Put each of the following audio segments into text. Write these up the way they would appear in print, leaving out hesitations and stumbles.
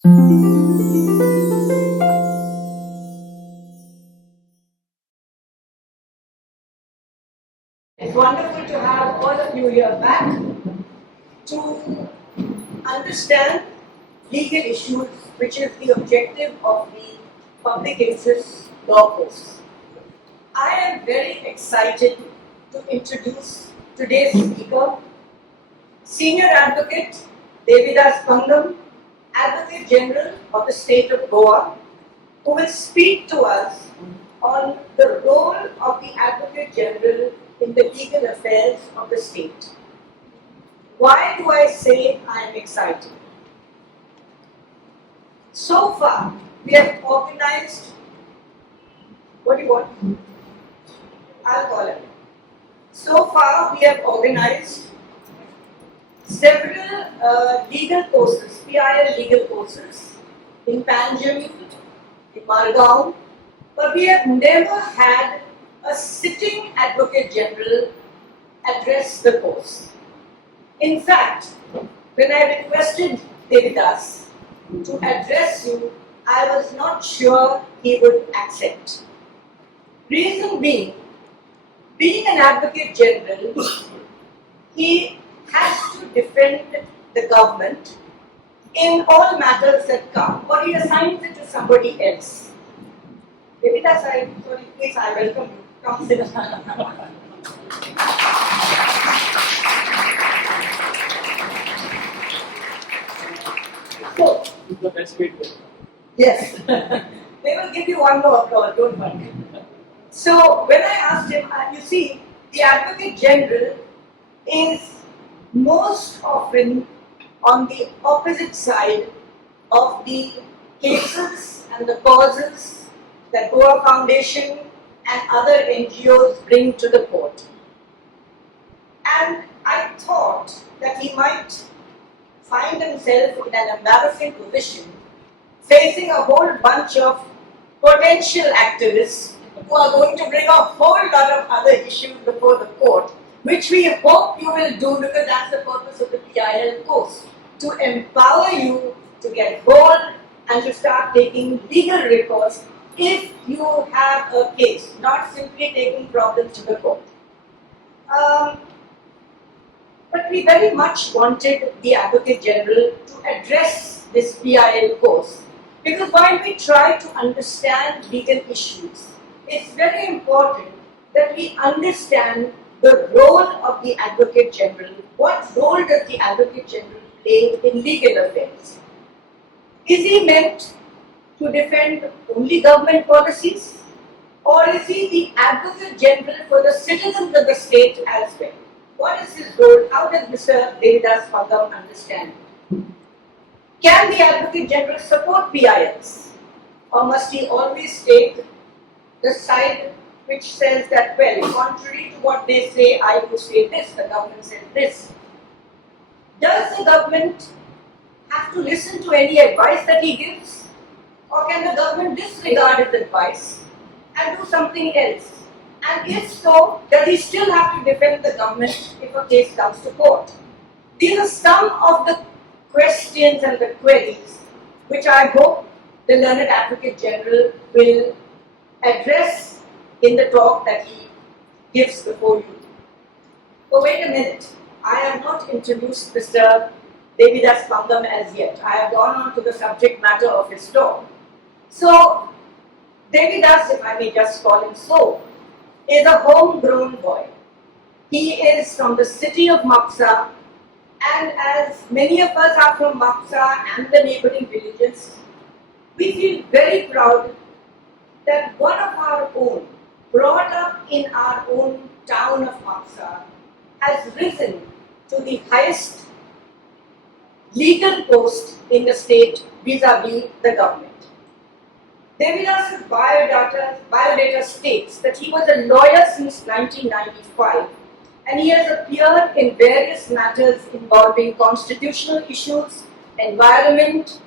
It's wonderful to have all of you here back to understand legal issues, which is the objective of the public interest law course. I am very excited to introduce today's speaker, Senior Advocate Devidas Pangam, Advocate General of the State of Goa, who will speak to us on the role of the Advocate General in the legal affairs of the state. Why do I say I am excited? So far, we have organized, what do you want? I'll call it. So far, we have organized several legal courses, PIL legal courses in Panjim, in Margao, but we have never had a sitting Advocate General address the course. In fact, when I requested Devidas to address you, I was not sure he would accept. Reason being an Advocate General, he has to defend the government in all matters that come, or he assigns it to somebody else. Devidas, please, I welcome you. Come sit down. So, the best way to. yes, they will give you one more applause, don't worry. So, when I asked him, you see, the Advocate General is most often on the opposite side of the cases and the causes that Goa Foundation and other NGOs bring to the court. And I thought that he might find himself in an embarrassing position, facing a whole bunch of potential activists who are going to bring a whole lot of other issues before the court, which we hope you will do, because that's the purpose of the PIL course, to empower you to get bold and to start taking legal recourse if you have a case, not simply taking problems to the court. But we very much wanted the Advocate General to address this PIL course, because while we try to understand legal issues, it's very important that we understand the role of the Advocate General. What role does the Advocate General play in legal affairs? Is he meant to defend only government policies, or is he the Advocate General for the citizens of the state as well? What is his role? How does Mr. Devidas Pangam understand? Can the Advocate General support PILs, or must he always take the side which says that, well, contrary to what they say, I will say this, the government says this? Does the government have to listen to any advice that he gives? Or can the government disregard his advice and do something else? And if so, does he still have to defend the government if a case comes to court? These are some of the questions and the queries which I hope the learned Advocate General will address in the talk that he gives before you. Oh, wait a minute. I have not introduced Mr. Devidas Pangam as yet. I have gone on to the subject matter of his talk. So, Devidas, if I may just call him so, is a homegrown boy. He is from the city of Maksa, and as many of us are from Maksa and the neighboring villages, we feel very proud that one of our own, brought up in our own town of Maksa, has risen to the highest legal post in the state vis-a-vis the government. Devidas' biodata states that he was a lawyer since 1995, and he has appeared in various matters involving constitutional issues, environment,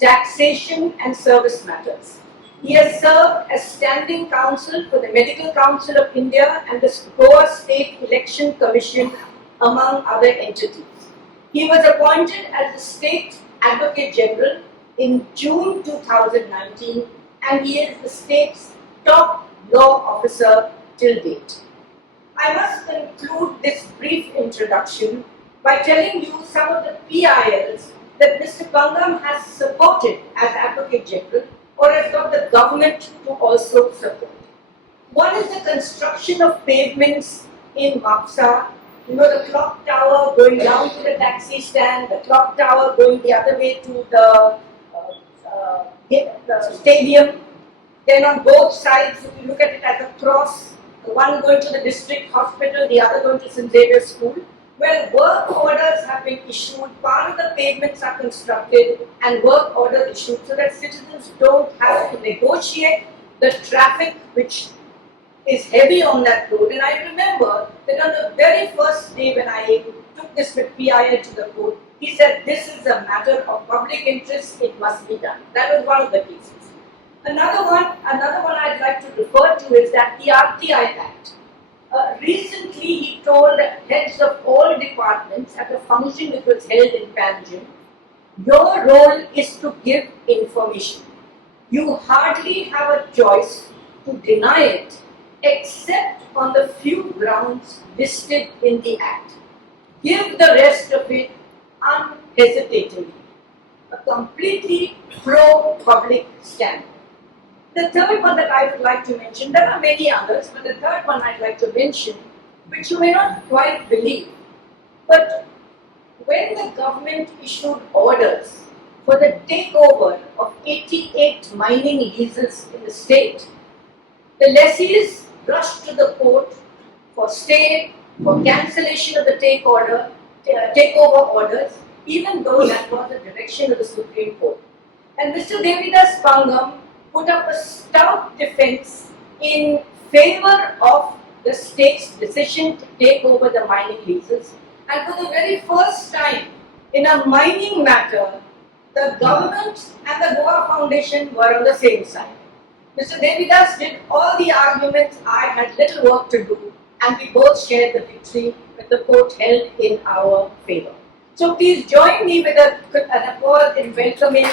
taxation, and service matters. He has served as standing counsel for the Medical Council of India and the Goa State Election Commission, among other entities. He was appointed as the State Advocate General in June 2019, and he is the state's top law officer till date. I must conclude this brief introduction by telling you some of the PILs that Mr. Pangam has supported as Advocate General or has got the government to also support. One is the construction of pavements in Mapsa. You know, the clock tower going down to the taxi stand, the clock tower going the other way to the stadium. Then on both sides, if you look at it as a cross, the one going to the district hospital, the other going to St. Xavier's School. Well, work orders have been issued, part of the pavements are constructed and work orders issued so that citizens don't have to negotiate the traffic which is heavy on that road. And I remember that on the very first day when I took this with PIL to the court, he said this is a matter of public interest, it must be done. That was one of the cases. Another one I'd like to refer to is that the RTI Act. Recently, he told heads of all departments at a function which was held in Panjim, your role is to give information. You hardly have a choice to deny it except on the few grounds listed in the Act. Give the rest of it unhesitatingly. A completely pro-public stand. The third one that I would like to mention, there are many others, but the third one I'd like to mention, which you may not quite believe, but when the government issued orders for the takeover of 88 mining leases in the state, the lessees rushed to the court for stay, for cancellation of the takeover orders, even though that was the direction of the Supreme Court. And Mr. Devidas Pangam put up a stout defense in favor of the state's decision to take over the mining leases. And for the very first time in a mining matter, the government and the Goa Foundation were on the same side. Mr. Devidas did all the arguments, I had little work to do, and we both shared the victory that the court held in our favor. So please join me with an applause in welcoming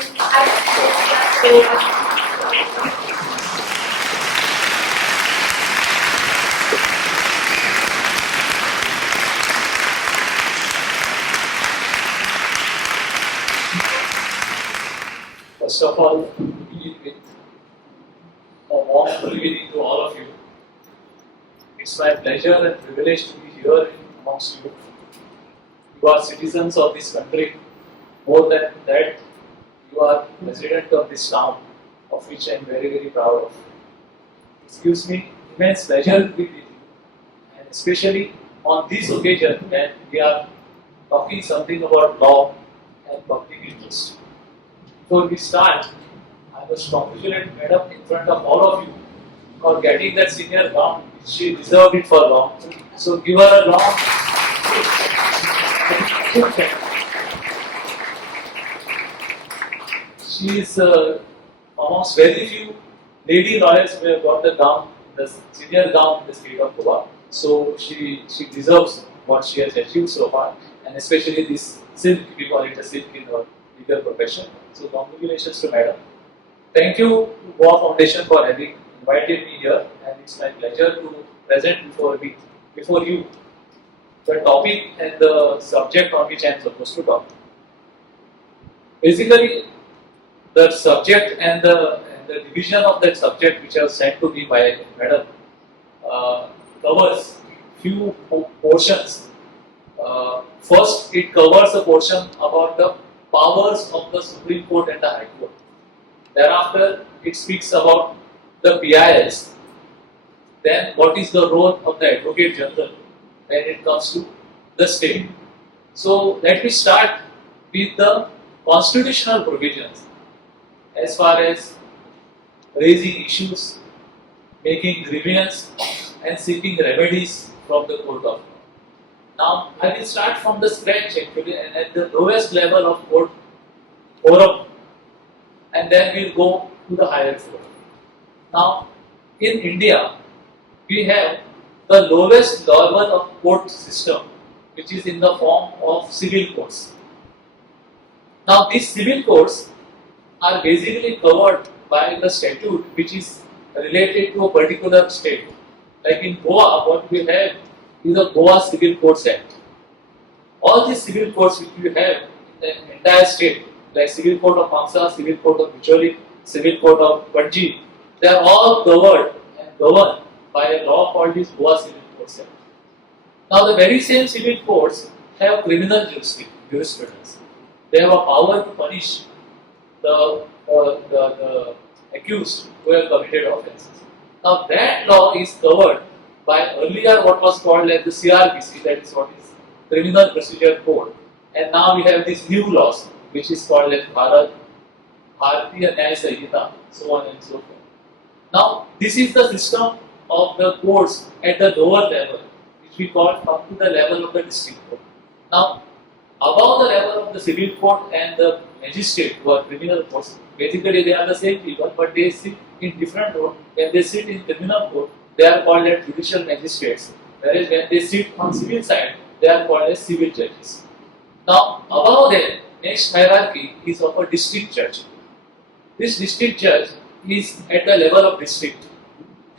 First of all, begin with a warm good evening to all of you. It's my pleasure and privilege to be here amongst you. You are citizens of this country. More than that, you are resident of this town, of which I am very, very proud of. It gives me immense pleasure to be with you, and especially on this occasion when we are talking something about law and public interest. Before we start, I must congratulate Madam in front of all of you for getting that senior gown. She deserved it for long. So give her a long. She is amongst very few lady lawyers who have got the gown, the senior gown in the state of Goa. So she deserves what she has achieved so far, and especially this silk, we call it a silk in her legal profession. So congratulations to Madam. Thank you to Goa Foundation for having invited me here, and it's my pleasure to present before you the topic and the subject on which I am supposed to talk. Basically, the subject and the division of that subject which was sent to me by Madam covers few portions. First, it covers a portion about the powers of the Supreme Court and the High Court. Thereafter, it speaks about the PILs. Then, what is the role of the Advocate General when it comes to the state? So, let me start with the constitutional provisions as far as raising issues, making grievance, and seeking remedies from the court of law. Now, I will start from the scratch actually, and at the lowest level of court forum, and then we'll go to the higher forum. Now, in India, we have the lowest level of court system, which is in the form of civil courts. Now, these civil courts are basically covered by the statute which is related to a particular state. Like in Goa, what we have is a Goa Civil Codes Act. All these civil codes which we have in the entire state, like Civil Code of Pangsa, Civil Code of Bicholi, Civil Code of Panji, they are all covered and governed by a law called this Goa Civil Codes Act. Now, the very same civil courts have criminal jurisprudence. They have a power to punish the accused who have committed offences. Now, that law is covered by earlier what was called as the CRPC, that is what is Criminal Procedure Code, and now we have these new laws which is called as Bharatiya Nyaya Sanhita, so on and so forth. Now, this is the system of the courts at the lower level, which we call up to the level of the district court. Now, above the level of the civil court and the magistrate who are criminal courts, basically they are the same people, but they sit in different roles. When they sit in criminal court, they are called as judicial magistrates, whereas when they sit on civil side, they are called as civil judges. Now, above them, next hierarchy is of a district judge. This district judge is at the level of district,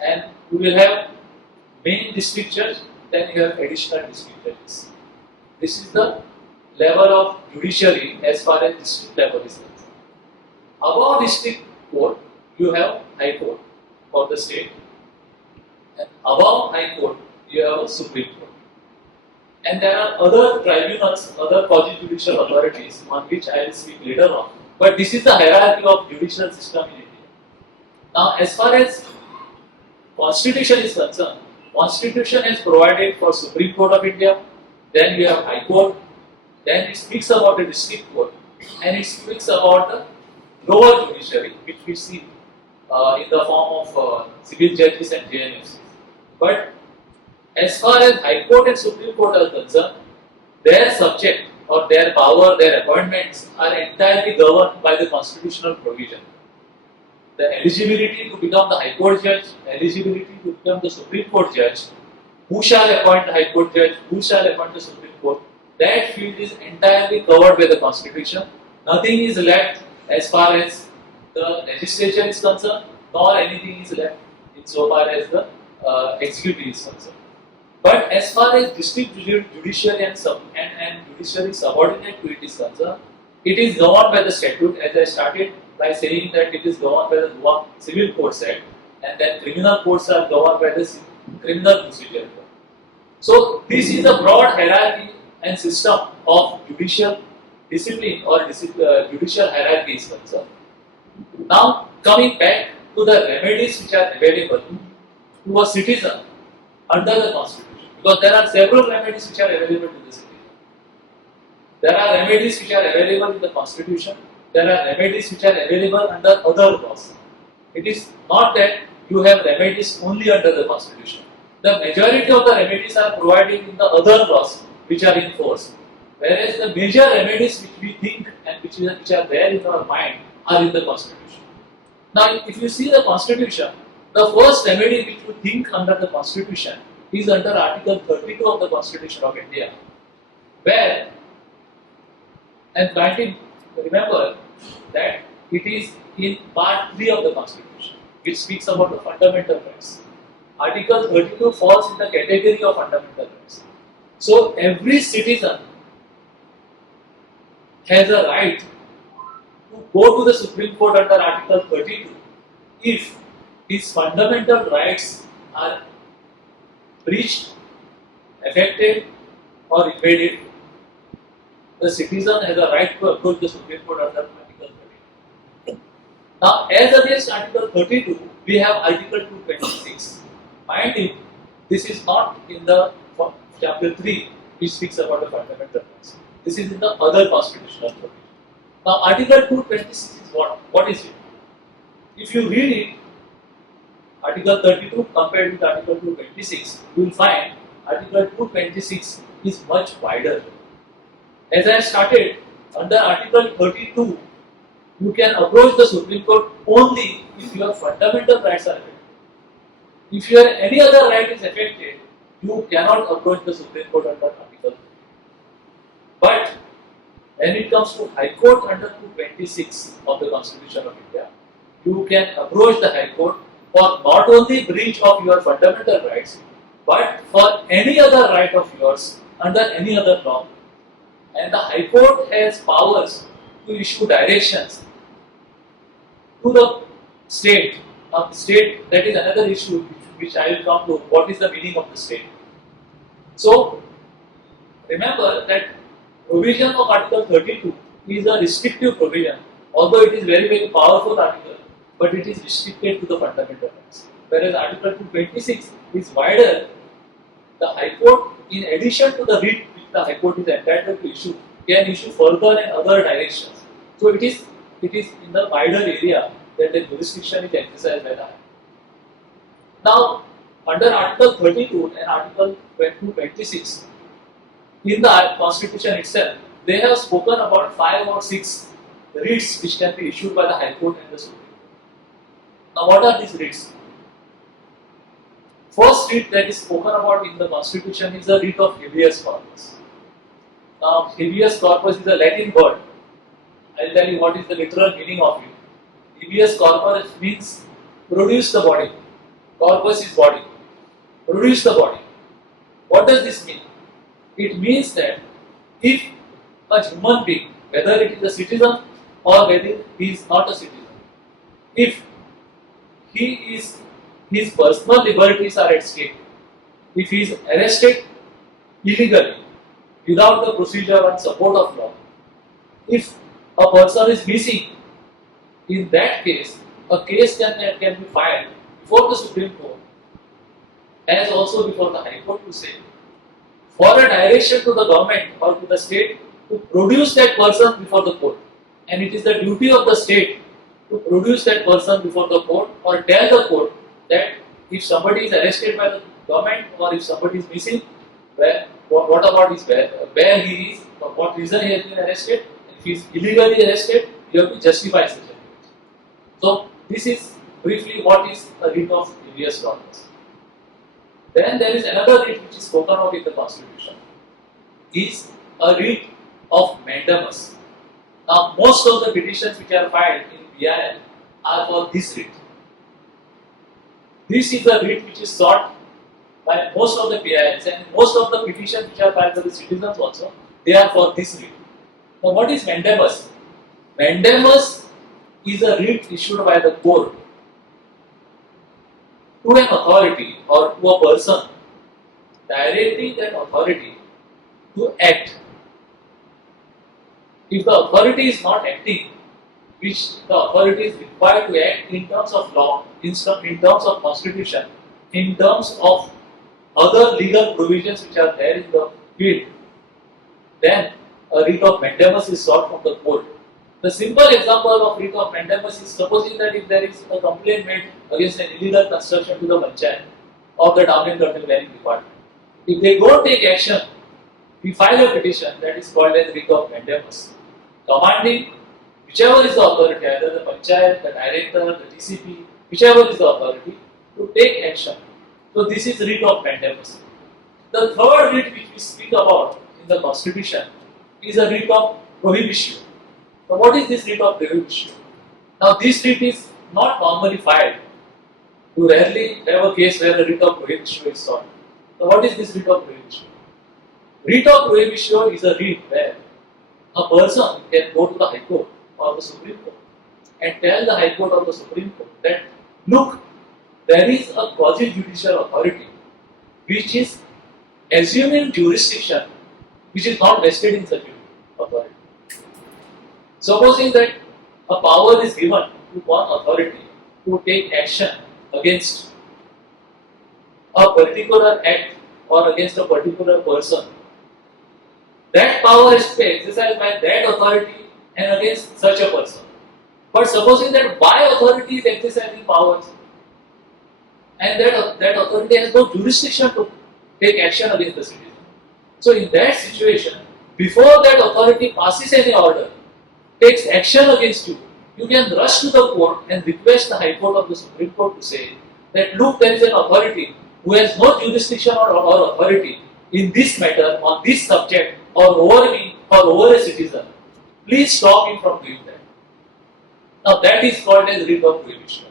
and you will have main district judge, then you have additional district judges. This is the level of judiciary as far as district level is concerned. Above district court, you have high court for the state, and above high court, you have a supreme court. And there are other tribunals, other quasi-judicial authorities on which I will speak later on. But this is the hierarchy of judicial system in India. Now, as far as Constitution is concerned, Constitution is provided for Supreme Court of India, then we have High Court, then it speaks about the District Court, and it speaks about the lower judiciary, which we see in the form of civil judges and JNFCs. But as far as High Court and Supreme Court are concerned, their subject or their power, their appointments are entirely governed by the constitutional provision. The eligibility to become the High Court judge, eligibility to become the Supreme Court judge, who shall appoint the High Court judge, who shall appoint the Supreme Court, that field is entirely covered by the Constitution. Nothing is left as far as the legislature is concerned, nor anything is left insofar as the executive is concerned. But as far as district judiciary and judiciary subordinate to it is concerned, it is governed by the statute, as I started by saying that it is governed by the Goa Civil Codes Act, and then criminal courts are governed by the Criminal Procedure Code. So this is a broad hierarchy and system of judicial discipline or judicial hierarchy is concerned. Now coming back to the remedies which are available to a citizen under the Constitution, because there are several remedies which are available to the citizen. There are remedies which are available in the Constitution. There are remedies which are available under other laws. It is not that you have remedies only under the Constitution. The majority of the remedies are provided in the other laws which are in force, whereas the major remedies which we think and which are there in our mind are in the Constitution. Now, if you see the Constitution, the first remedy which you think under the Constitution is under Article 32 of the Constitution of India, where, and kindly remember that it is in Part 3 of the Constitution, which speaks about the fundamental rights. Article 32 falls in the category of fundamental rights. So, every citizen has a right to go to the Supreme Court under Article 32 if his fundamental rights are breached, affected, or invaded. The citizen has a right to approach the Supreme Court under Article 32. Now, as against Article 32, we have Article 226. Mind you, this is not in the Chapter 3, which speaks about the fundamental rights. This is in the other constitutional provision. Now, Article 226 is what? What is it? If you read it, Article 32 compared with Article 226, you will find Article 226 is much wider. As I started, under Article 32, you can approach the Supreme Court only if your fundamental rights are affected. If your any other right is affected, you cannot approach the Supreme Court under Article 32. But When it comes to High Court under 226 of the Constitution of India, you can approach the High Court for not only breach of your fundamental rights, but for any other right of yours under any other law. And the High Court has powers to issue directions to the state. Now, state, that is another issue which I will come to. What is the meaning of the state? So, remember that provision of Article 32 is a restrictive provision, although it is very, very powerful article, but it is restricted to the fundamental rights. Whereas Article 226 is wider. The High Court, in addition to the writ which the High Court is entitled to issue, can issue further and other directions. So it is in the wider area that the jurisdiction is exercised by the High Court. Now, under Article 32 and Article 226, in the Constitution itself, they have spoken about 5 or 6 writs which can be issued by the High Court and the Supreme Court. Now, what are these writs? First writ that is spoken about in the Constitution is the writ of habeas corpus. Now, habeas corpus is a Latin word. I will tell you what is the literal meaning of it. Habeas corpus means produce the body. Corpus is body. Produce the body. What does this mean? It means that if a human being, whether it is a citizen or whether he is not a citizen, if his personal liberties are at stake, if he is arrested illegally, without the procedure and support of law, if a person is missing, in that case, a case can be filed before the Supreme Court, as also before the High Court, to say, for a direction to the government or to the state to produce that person before the court. And it is the duty of the state to produce that person before the court or tell the court that if somebody is arrested by the government or if somebody is missing, what about his where he is, for what reason he has been arrested. If he is illegally arrested, you have to justify such a thing. So, this is briefly what is a writ of habeas corpus. Then there is another writ which is spoken of in the Constitution, is a writ of mandamus. Now, most of the petitions which are filed in BIL are for this writ. This is the writ which is sought by most of the PILs, and most of the petitions which are filed by the citizens also, they are for this writ. Now, what is mandamus? Mandamus is a writ issued by the court to an authority or to a person, directing that authority to act. If the authority is not acting, which the authority is required to act in terms of law, in terms of constitution, in terms of other legal provisions which are there in the field, then a writ of mandamus is sought from the court. The simple example of writ of mandamus is supposing that if there is a complaint made against an illegal construction to the panchayat or the town and country planning department, if they don't take action, we file a petition that is called as writ of mandamus, commanding whichever is the authority, either the panchayat, the director, the DCP, whichever is the authority, to take action. So this is writ of mandamus. The third writ which we speak about in the Constitution is a writ of prohibition. So what is this writ of prohibition? Now this writ is not normally filed. You rarely have a case where a writ of prohibition is sought. So what is this writ of prohibition? Writ of prohibition is a writ where a person can go to the High Court or the Supreme Court and tell the High Court or the Supreme Court that, look, there is a quasi-judicial authority which is assuming jurisdiction which is not vested in such authority. Supposing that a power is given to one authority to take action against a particular act or against a particular person, that power is to be exercised by that authority and against such a person. But supposing that by authority is exercising powers and that authority has no jurisdiction to take action against the citizen. So in that situation, before that authority passes any order, takes action against you, you can rush to the court and request the High Court or the Supreme Court to say that, look, there is an authority who has no jurisdiction or authority in this matter, on this subject, or over me, or over a citizen. please stop him from doing that. Now that is called as writ of prohibition,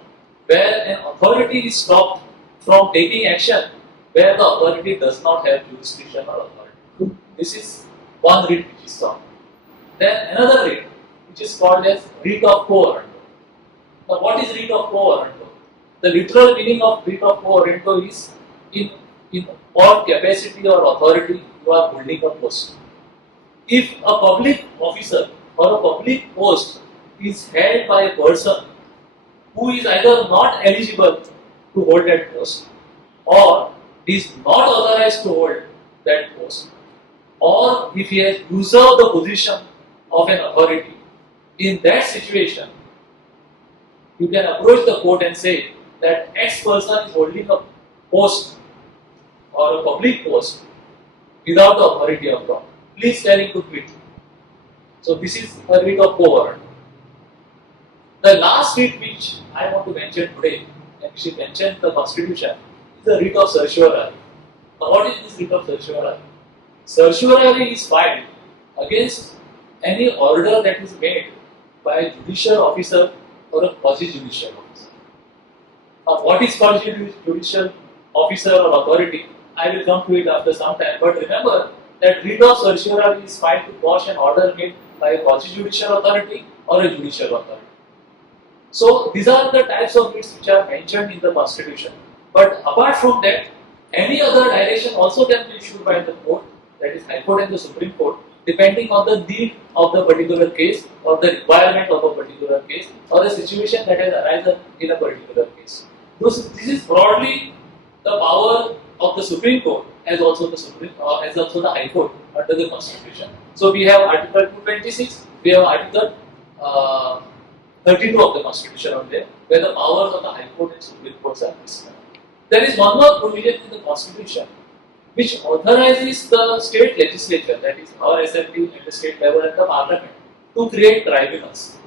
where an authority is stopped from taking action where the authority does not have jurisdiction or authority. This is one writ which is stopped. Then another writ which is called as writ of quo warranto. Now what is writ of quo warranto? The literal meaning of writ of quo warranto is in what capacity or authority you are holding a post. If a public officer or a public post is held by a person who is either not eligible to hold that post or is not authorized to hold that post, or if he has usurped the position of an authority, in that situation you can approach the court and say that X person is holding a post or a public post without the authority of law. Please tell him to quit. So this is a writ of quo warranto. The last writ which I want to mention today, and which is mentioned in the Constitution, is the writ of certiorari. Now what is this writ of certiorari? Certiorari is filed against any order that is made by a judicial officer or a quasi-judicial officer. Now what is quasi-judicial officer or authority? I will come to it after some time, but remember that writ of certiorari is filed to quash an order made by a quasi-judicial authority or a judicial authority. So these are the types of writs which are mentioned in the Constitution. But apart from that, any other direction also can be issued by the court, that is High Court and the Supreme Court, depending on the need of the particular case or the requirement of a particular case or the situation that has arisen in a particular case. This is broadly the power of the Supreme Court as also the High Court under the Constitution. So we have Article 226, we have Article 32 of the Constitution on there, where the powers of the High Court and Supreme Courts are prescribed. There is one more provision in the Constitution which authorizes the state legislature, that is our assembly at the state level and the parliament, to create tribunals.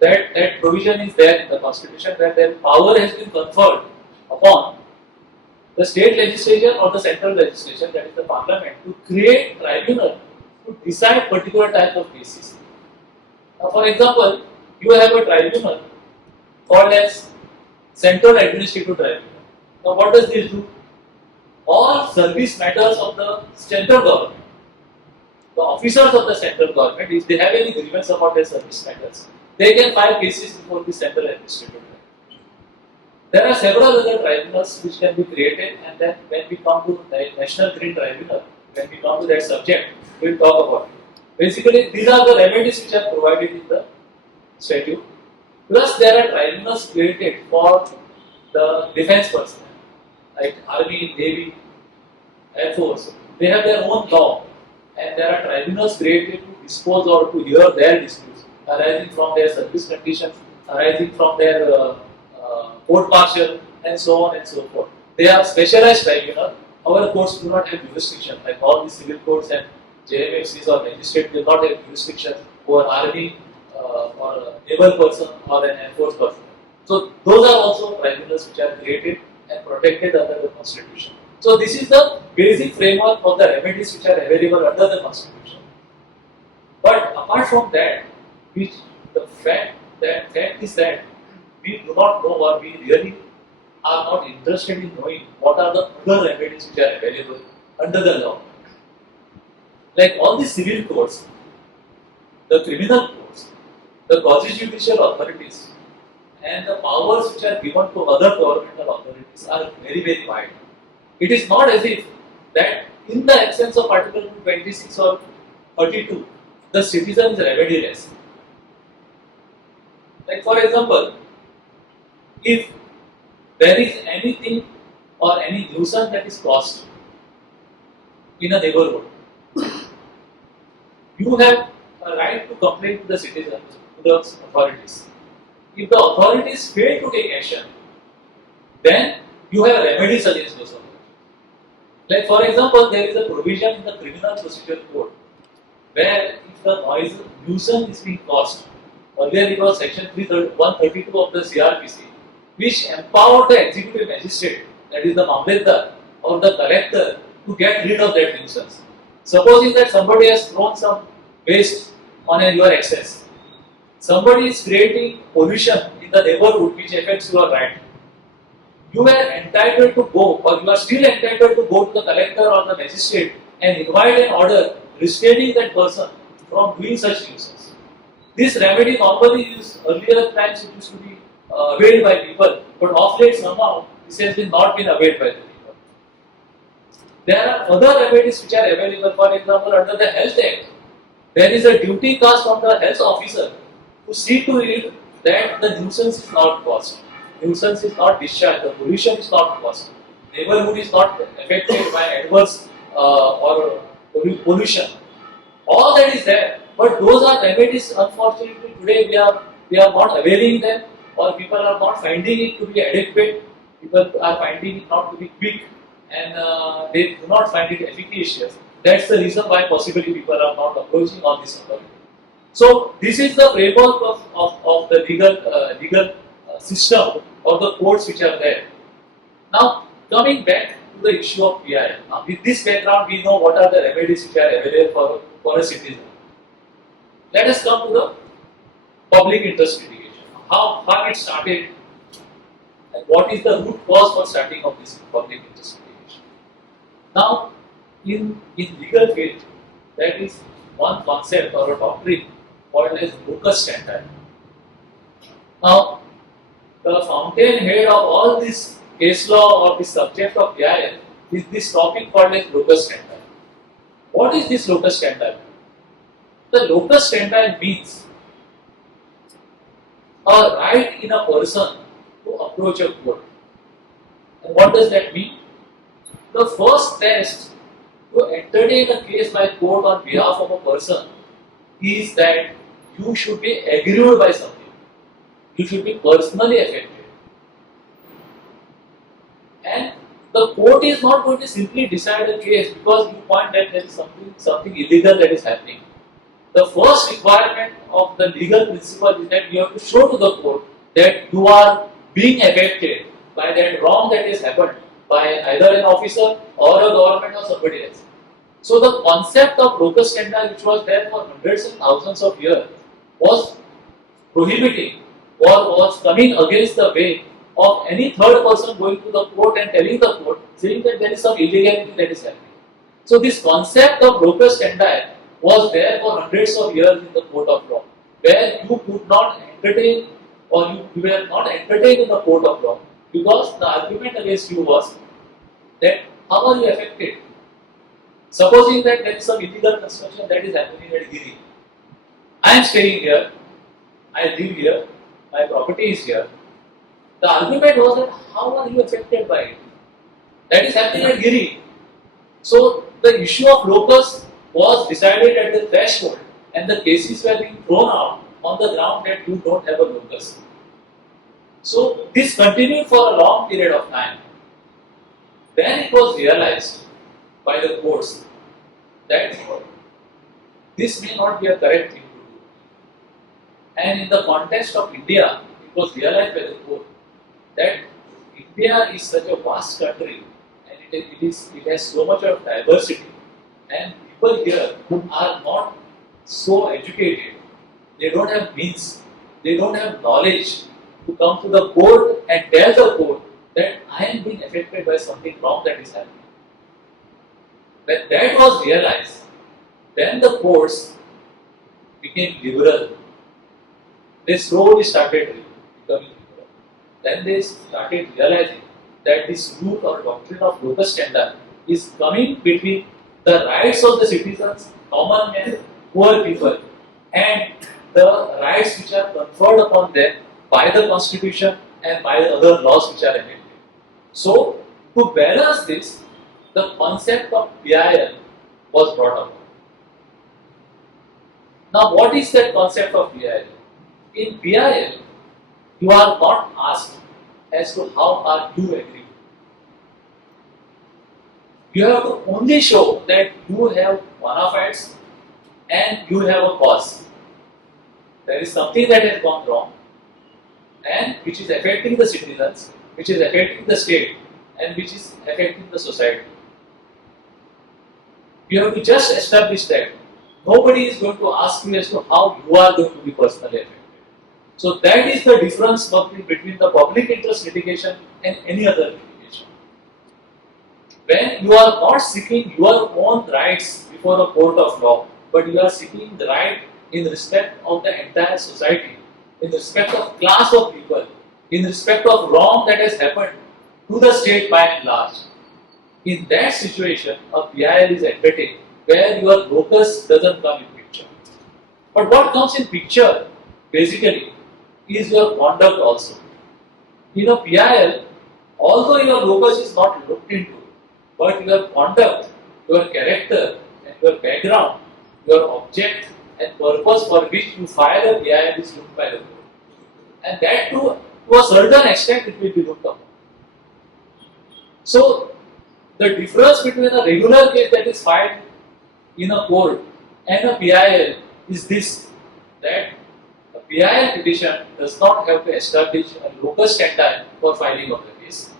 That provision is there in the Constitution, where their power has been conferred upon the state legislature or the central legislature, that is the parliament, to create tribunal to decide particular types of cases. Now, for example, you have a tribunal called as Central Administrative Tribunal. Now, what does this do? All service matters of the central government, the officers of the central government, if they have any grievance about their service matters, they can file cases before the Central Administrative Tribunal. There are several other tribunals which can be created, and then when we come to the National Green Tribunal, when we come to that subject, we will talk about it. Basically, these are the remedies which are provided in the statute. Plus, there are tribunals created for the defense personnel, like Army, Navy, Air Force. They have their own law, and there are tribunals created to dispose or to hear their disputes arising from their service conditions, arising from their court martial, and so on and so forth. They are specialized tribunals. Our courts do not have jurisdiction, like all the civil courts and JMFCs or magistrates do not have jurisdiction over army or a naval person or an Air Force person. So those are also tribunals which are created and protected under the Constitution. So this is the basic framework of the remedies which are available under the Constitution. But apart from that, the fact is that we do not know, or we really are not interested in knowing what are the other remedies which are available under the law. Like all the civil courts, the criminal courts, the quasi-judicial authorities, and the powers which are given to other governmental authorities are very, very wide. It is not as if that in the absence of Article 226 or 32, the citizen is remediless. Like for example, if there is anything or any nuisance that is caused in a neighborhood, you have a right to complain to the citizens, to the authorities. If the authorities fail to take action, then you have remedies against those authorities. Like for example, there is a provision in the Criminal Procedure Code where if the nuisance is being caused, earlier it was section 132 of the CRPC, which empowered the executive magistrate, that is the Mamletdar or the collector, to get rid of that nuisance. Supposing that somebody has thrown some waste on your access. Somebody is creating pollution in the neighborhood which affects your right. You were entitled to go, or you are still entitled to go to the collector or the magistrate and invite an order restraining that person from doing such nuisance. This remedy normally is earlier times it used to be availed by people, but of late somehow this has been not been availed by the people. There are other remedies which are available. For example, under the Health Act, there is a duty cast on the health officer to see to it that the nuisance is not caused, nuisance is not discharged, the pollution is not caused, neighborhood is not affected by adverse or pollution. All that is there, but those are remedies. Unfortunately, today we are not availing them, or people are not finding it to be adequate. People are finding it not to be quick, and they do not find it efficacious. That's the reason why possibly people are not approaching on this authority. So this is the framework of the legal system or the courts which are there. Now coming back to the issue of PIL. Now with this background, we know what are the remedies which are available for a citizen. Let us come to the public interest litigation. How it started and what is the root cause for starting of this public interest litigation. Now in legal field, there is one concept or a doctrine called as locus standi. Now the fountainhead of all this case law or the subject of PIL is this topic called as locus standi. What is this locus standi? The locus standi means a right in a person to approach a court. And what does that mean? The first test to entertain a case by court on behalf of a person is that you should be aggrieved by something. You should be personally affected. And the court is not going to simply decide a case because you point that there is something illegal that is happening. The first requirement of the legal principle is that you have to show to the court that you are being affected by that wrong that has happened by either an officer or a government or somebody else. So the concept of locus standi, which was there for hundreds and thousands of years, was prohibiting or was coming against the way of any third person going to the court and telling the court, saying that there is some illegality that is happening. So this concept of locus standi was there for hundreds of years in the court of law, where you could not entertain or you were not entertained in the court of law because the argument against you was that how are you affected? Supposing that there is some illegal construction that is happening at Giri. I am staying here, I live here, my property is here. The argument was that how are you affected by it? That is happening at Giri. So the issue of locus was decided at the threshold and the cases were being thrown out on the ground that you don't have a locus. So this continued for a long period of time. Then it was realized by the courts that this may not be a correct thing to do. And in the context of India, it was realized by the court that India is such a vast country and it has so much of diversity, and people here are not so educated, they don't have means, they don't have knowledge to come to the court and tell the court that I am being affected by something wrong that is happening. When that was realized, then the courts became liberal. They slowly started becoming liberal. Then they started realizing that this root or doctrine of locus standi is coming between the rights of the citizens, common men, poor people, and the rights which are conferred upon them by the constitution and by the other laws which are enacted. So, to balance this, the concept of PIL was brought up. Now, what is that concept of PIL? In PIL, you are not asked as to how are you aggrieved. You have to only show that you have bona fides and you have a cause. There is something that has gone wrong and which is affecting the citizens, which is affecting the state, and which is affecting the society. You have to just establish that nobody is going to ask you as to how you are going to be personally affected. So that is the difference between the public interest litigation and any other litigation. When you are not seeking your own rights before a court of law, but you are seeking the right in respect of the entire society, in respect of class of people, in respect of wrong that has happened to the state by and large. In that situation, a PIL is entertained where your locus doesn't come in picture. But what comes in picture basically is your conduct also. In a PIL, although your locus is not looked into, but your conduct, your character, and your background, your object and purpose for which you file a PIL is looked by the court. And that to a certain extent it will be looked upon. So, the difference between a regular case that is filed in a court and a PIL is this, that a PIL petition does not have to establish a locus standi for filing of the case.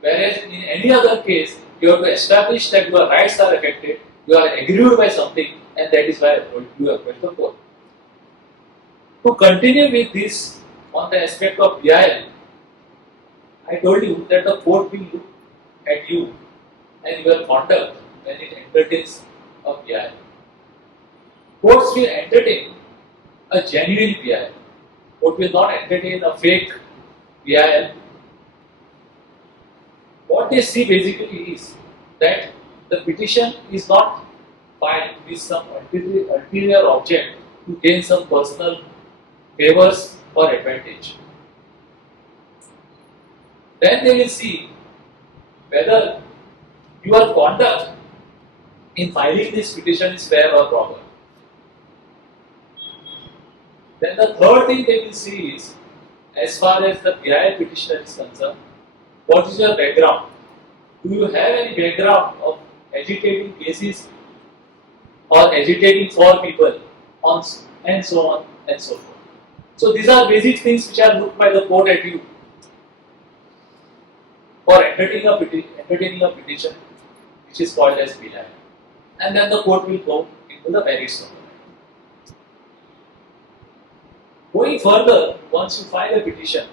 Whereas in any other case, you have to establish that your rights are affected, you are aggrieved by something, and that is why you approach the court. To continue with this on the aspect of PIL, I told you that the court will look at you and your conduct when it entertains a PIL. Courts will entertain a genuine PIL. Court will not entertain a fake PIL. What they see basically is that the petition is not filed with some ulterior object to gain some personal favors or advantage. Then they will see whether your conduct in filing this petition is fair or proper. Then the third thing they will see is, as far as the PIL petitioner is concerned, what is your background? Do you have any background of agitating cases or agitating for people and so on and so forth? So these are basic things which are looked by the court at you for entertaining a petition which is called as PIL. And then the court will go into the merits of the matter. Going further, once you file a petition,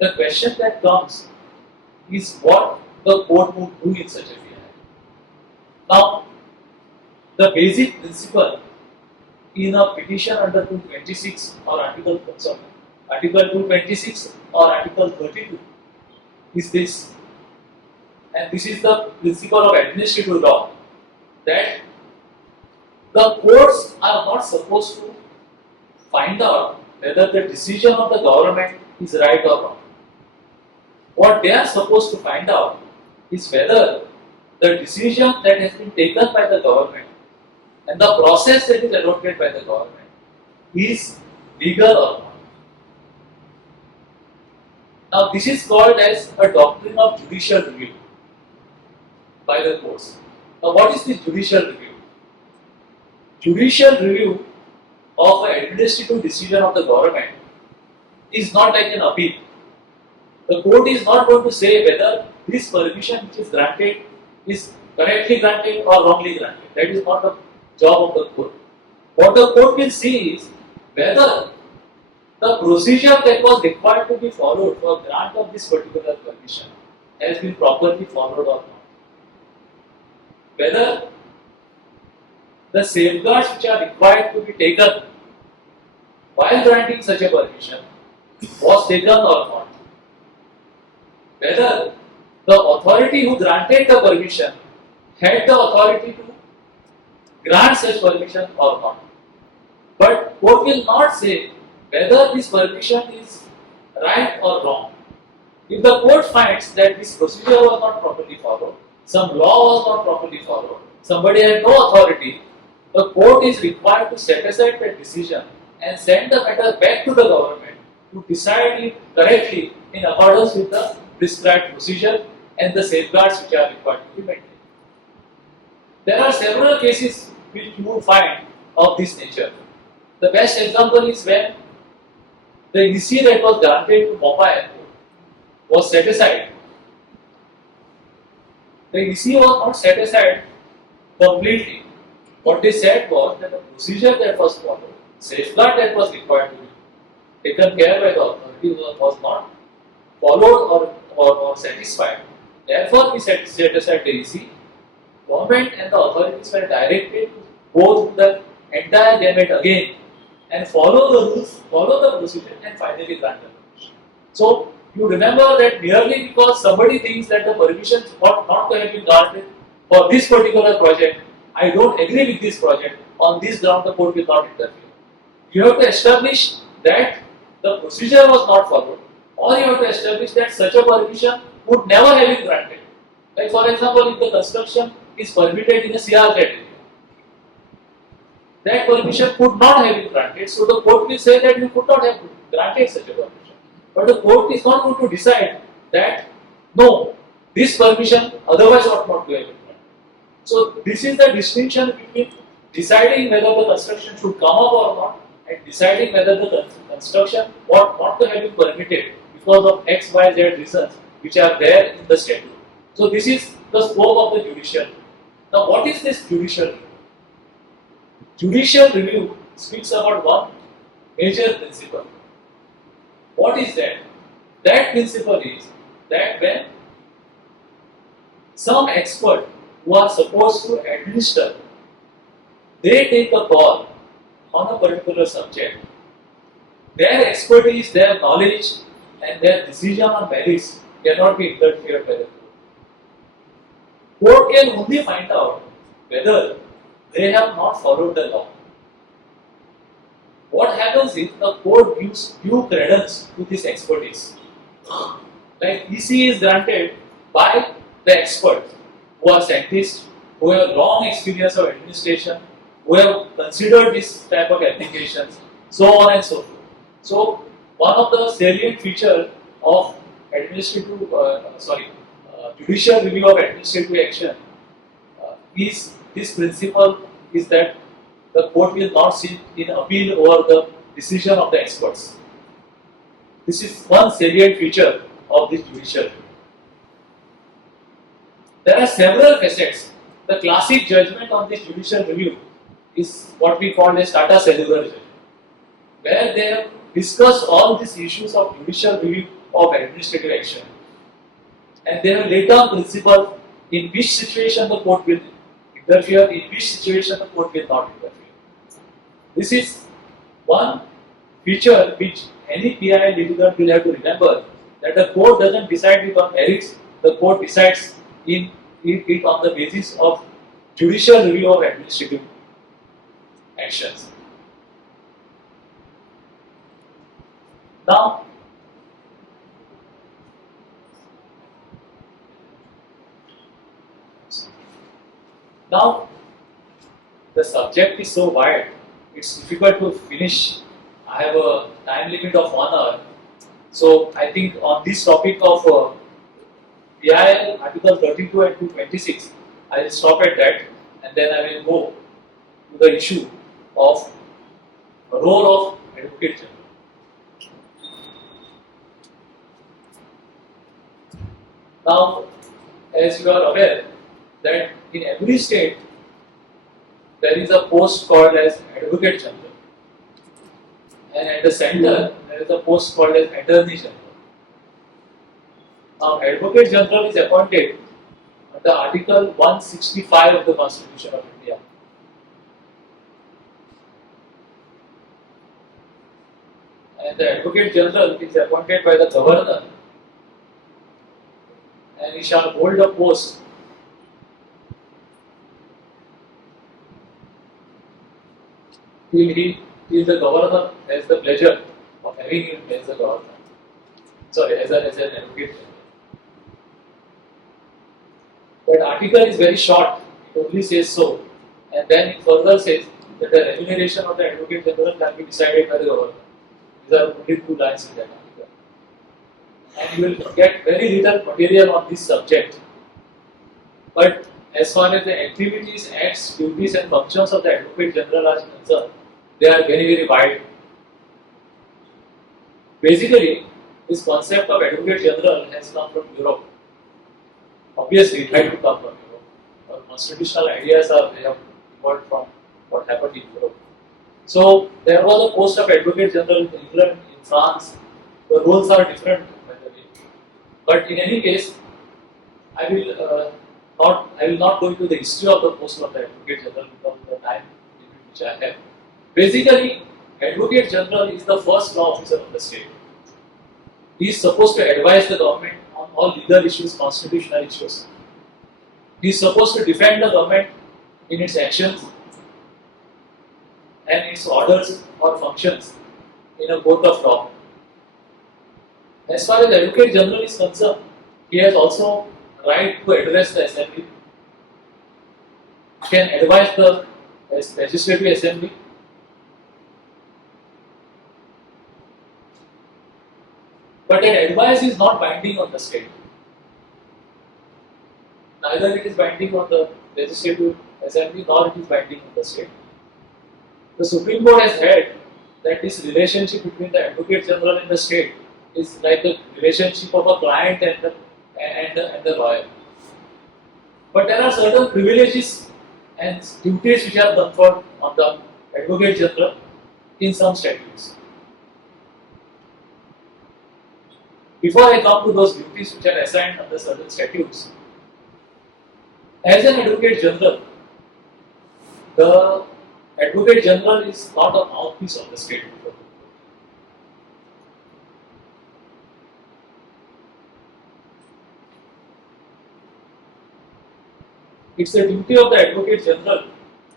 the question that comes is what the court would do in such a PIL. Now, the basic principle in a petition under 226 or Article 226 or Article 32 is this, and this is the principle of administrative law, that the courts are not supposed to find out whether the decision of the government is right or wrong. What they are supposed to find out is whether the decision that has been taken by the government and the process that is adopted by the government is legal or not. Now, this is called as a doctrine of judicial review by the courts. Now, what is this judicial review? Judicial review of an administrative decision of the government is not like an appeal. The court is not going to say whether this permission which is granted is correctly granted or wrongly granted. That is not the job of the court. What the court will see is whether the procedure that was required to be followed for grant of this particular permission has been properly followed or not. Whether the safeguards which are required to be taken while granting such a permission was taken or not. Whether the authority who granted the permission had the authority to grant such permission or not. But court will not say whether this permission is right or wrong. If the court finds that this procedure was not properly followed, some law was not properly followed, somebody had no authority, the court is required to set aside that decision and send the matter back to the government to decide it correctly in accordance with the prescribed procedure and the safeguards which are required to be maintained. There are several cases which you will find of this nature. The best example is when the EC that was granted to Mopa Airport was set aside. The EC was not set aside completely. What they said was that the procedure that was followed, safeguard that was required to be taken care by the authority was not followed or satisfied. Therefore, we set aside the EC. Government and the authorities were directed to go through the entire gamut again and follow the rules, follow the procedure, and finally grant the permission. So, you remember that merely because somebody thinks that the permission ought not to have been granted for this particular project, I don't agree with this project, on this ground the court will not interfere. You have to establish that the procedure was not followed, or you have to establish that such a permission would never have been granted. Like for example, if the construction is permitted in a CR area, that permission could not have been granted, so the court will say that you could not have granted such a permission. But the court is not going to decide that no, this permission otherwise ought not to have been granted. So this is the distinction between deciding whether the construction should come up or not and deciding whether the construction ought not to have been permitted because of X, Y, Z reasons which are there in the statute. So this is the scope of the judicial. Now what is this judicial review? Judicial review speaks about one major principle. What is that? That principle is that when some expert who are supposed to administer, they take a call on a particular subject, their expertise, their knowledge and their decision on merits cannot be interfered by the court. Court can only find out whether they have not followed the law. What happens is the court gives due credence to this expertise. Like EC is granted by the experts who are scientists, who have long experience of administration, who have considered this type of applications, so on and so forth. So one of the salient features of judicial review of administrative action is this principle is that the court will not sit in appeal over the decision of the experts. This is one salient feature of this judicial review. There are several facets. The classic judgment on this judicial review is what we call as Tata Cellular judgment, where they have discussed all these issues of judicial review of administrative action. And they have laid down principles in which situation the court will interfere, in which situation the court will not interfere. This is one feature which any PI litigant will have to remember, that the court doesn't decide it on merits, the court decides it on the basis of judicial review of administrative actions. Now, the subject is so wide, it's difficult to finish. I have a time limit of 1 hour. So, I think on this topic of PIL Article 32 and 226, I will stop at that and then I will go to the issue of the role of Advocate General. Now, as you are aware, that in every state there is a post called as Advocate General, and at the center there is a post called as Attorney General. Now, Advocate General is appointed under Article 165 of the Constitution of India. And the Advocate General is appointed by the Governor, and he shall hold a post till the Governor has the pleasure of having him as the Governor. Sorry, as an Advocate General. That article is very short, it only says so, and then it further says that the remuneration of the Advocate General can be decided by the Governor. These are only 2 lines in that article. And you will get very little material on this subject. But as far as the activities, acts, duties and functions of the Advocate General are concerned, they are very, very wide. Basically, this concept of Advocate General has come from Europe. Obviously, it had to come from Europe. Our constitutional ideas are there evolved from what happened in Europe. So there was a post of Advocate General in England, in France. The roles are different, by the way. But in any case, I will not go into the history of the post of the Advocate General because of the time limit which I have. Basically, Advocate General is the first law officer of the state. He is supposed to advise the government on all legal issues, constitutional issues. He is supposed to defend the government in its actions and its orders or functions in a court of law. As far as the Advocate General is concerned, he has also right to address the assembly. He can advise the legislative assembly. But that advice is not binding on the state. Neither it is binding on the legislative assembly nor it is binding on the state. The Supreme Court has held that this relationship between the Advocate General and the state is like the relationship of a client and the lawyer. But there are certain privileges and duties which are conferred on the Advocate General in some statutes. Before I come to those duties which are assigned under certain statutes, as an Advocate General, the Advocate General is not a mouthpiece of the state. It's the duty of the Advocate General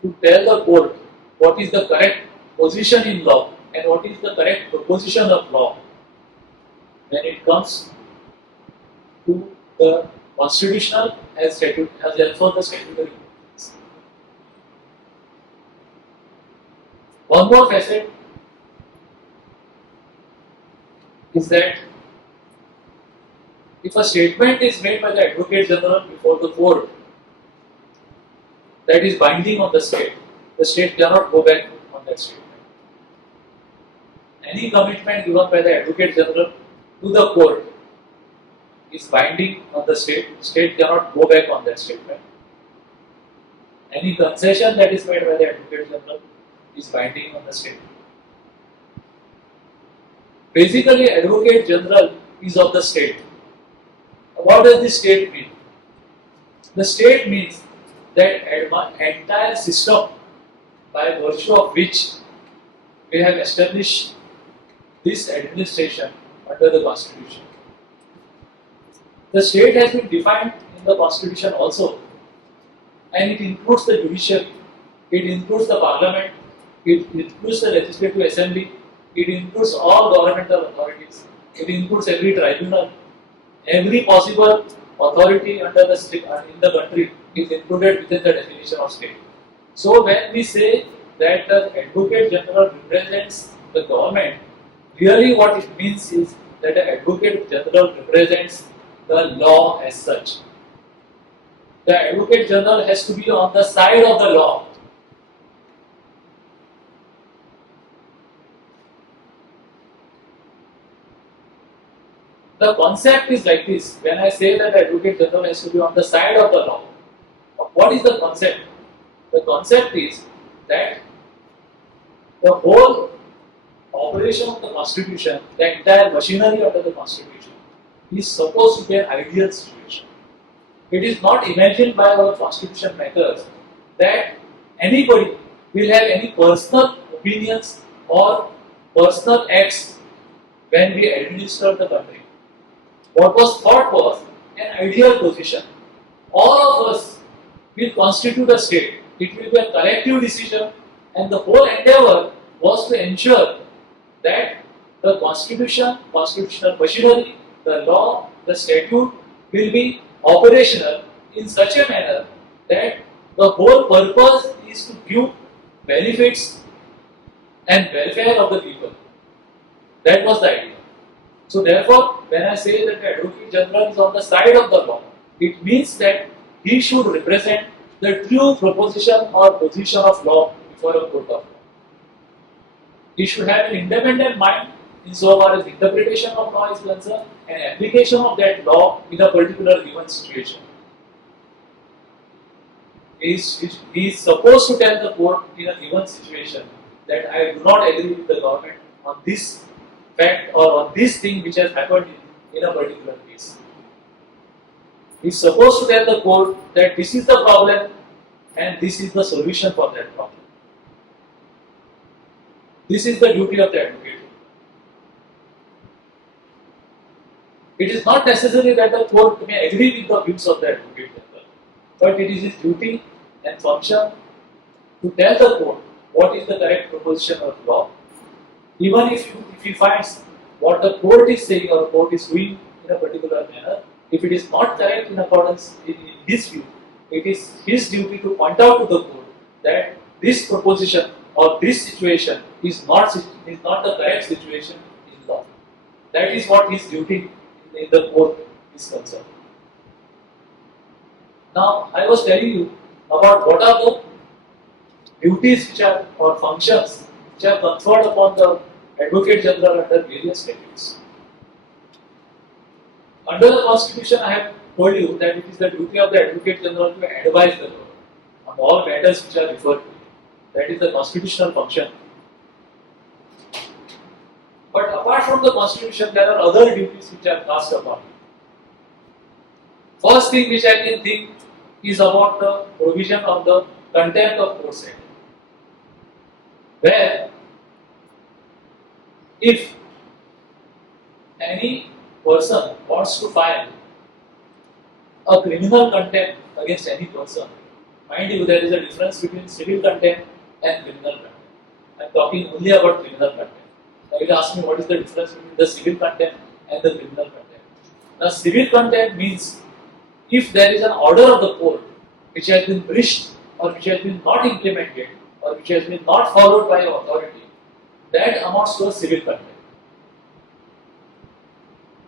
to tell the court what is the correct position in law and what is the correct proposition of law when it comes to the constitutional as also the statutory. One more facet is that if a statement is made by the Advocate General before the court that is binding on the state cannot go back on that statement. Any commitment given by the Advocate General to the court is binding on the state cannot go back on that statement. Any concession that is made by the Advocate General is binding on the state. Basically, Advocate General is of the state. What does the state mean? The state means that entire system by virtue of which we have established this administration under the Constitution. The state has been defined in the Constitution also, and it includes the judiciary, it includes the parliament, it includes the legislative assembly, it includes all governmental authorities, it includes every tribunal, every possible authority under the state in the country is included within the definition of state. So when we say that the Advocate General represents the government, really what it means is that the Advocate General represents the law as such. The Advocate General has to be on the side of the law. The concept is like this. When I say that the Advocate General has to be on the side of the law, what is the concept? The concept is that the whole operation of the Constitution, the entire machinery under the Constitution, is supposed to be an ideal situation. It is not imagined by our Constitution makers that anybody will have any personal opinions or personal acts when we administer the country. What was thought was an ideal position. All of us will constitute a state. It will be a collective decision, and the whole endeavor was to ensure that the Constitution, constitutional machinery, the law, the statute will be operational in such a manner that the whole purpose is to give benefits and welfare of the people. That was the idea. So therefore, when I say that the Advocate General is on the side of the law, it means that he should represent the true proposition or position of law before a court of law. He should have an independent mind insofar as interpretation of law is concerned and application of that law in a particular given situation. he is supposed to tell the court in a given situation that I do not agree with the government on this fact or on this thing which has happened in a particular case. He is supposed to tell the court that this is the problem and this is the solution for that problem. This is the duty of the advocate. It is not necessary that the court may agree with the views of the advocate general, but it is his duty and function to tell the court what is the correct proposition of law, even if he finds what the court is saying or court is doing in a particular manner. If it is not correct in accordance in his view, it is his duty to point out to the court that this proposition or this situation is not the correct situation in law. That is what his duty in the court is concerned. Now, I was telling you about what are the duties which are or functions which are conferred upon the Advocate General under various statutes. Under the Constitution, I have told you that it is the duty of the Advocate General to advise the government on all matters which are referred to. That is the constitutional function. But apart from the Constitution, there are other duties which are cast upon you. First thing which I can think is about the provision of the Contempt of Court Act, where if any person wants to file a criminal contempt against any person, mind you, there is a difference between civil contempt and criminal contempt. I am talking only about criminal contempt. Now you will ask me what is the difference between the civil contempt and the criminal contempt. Now civil contempt means if there is an order of the court which has been breached or which has been not implemented or which has been not followed by an authority, that amounts to a civil contempt.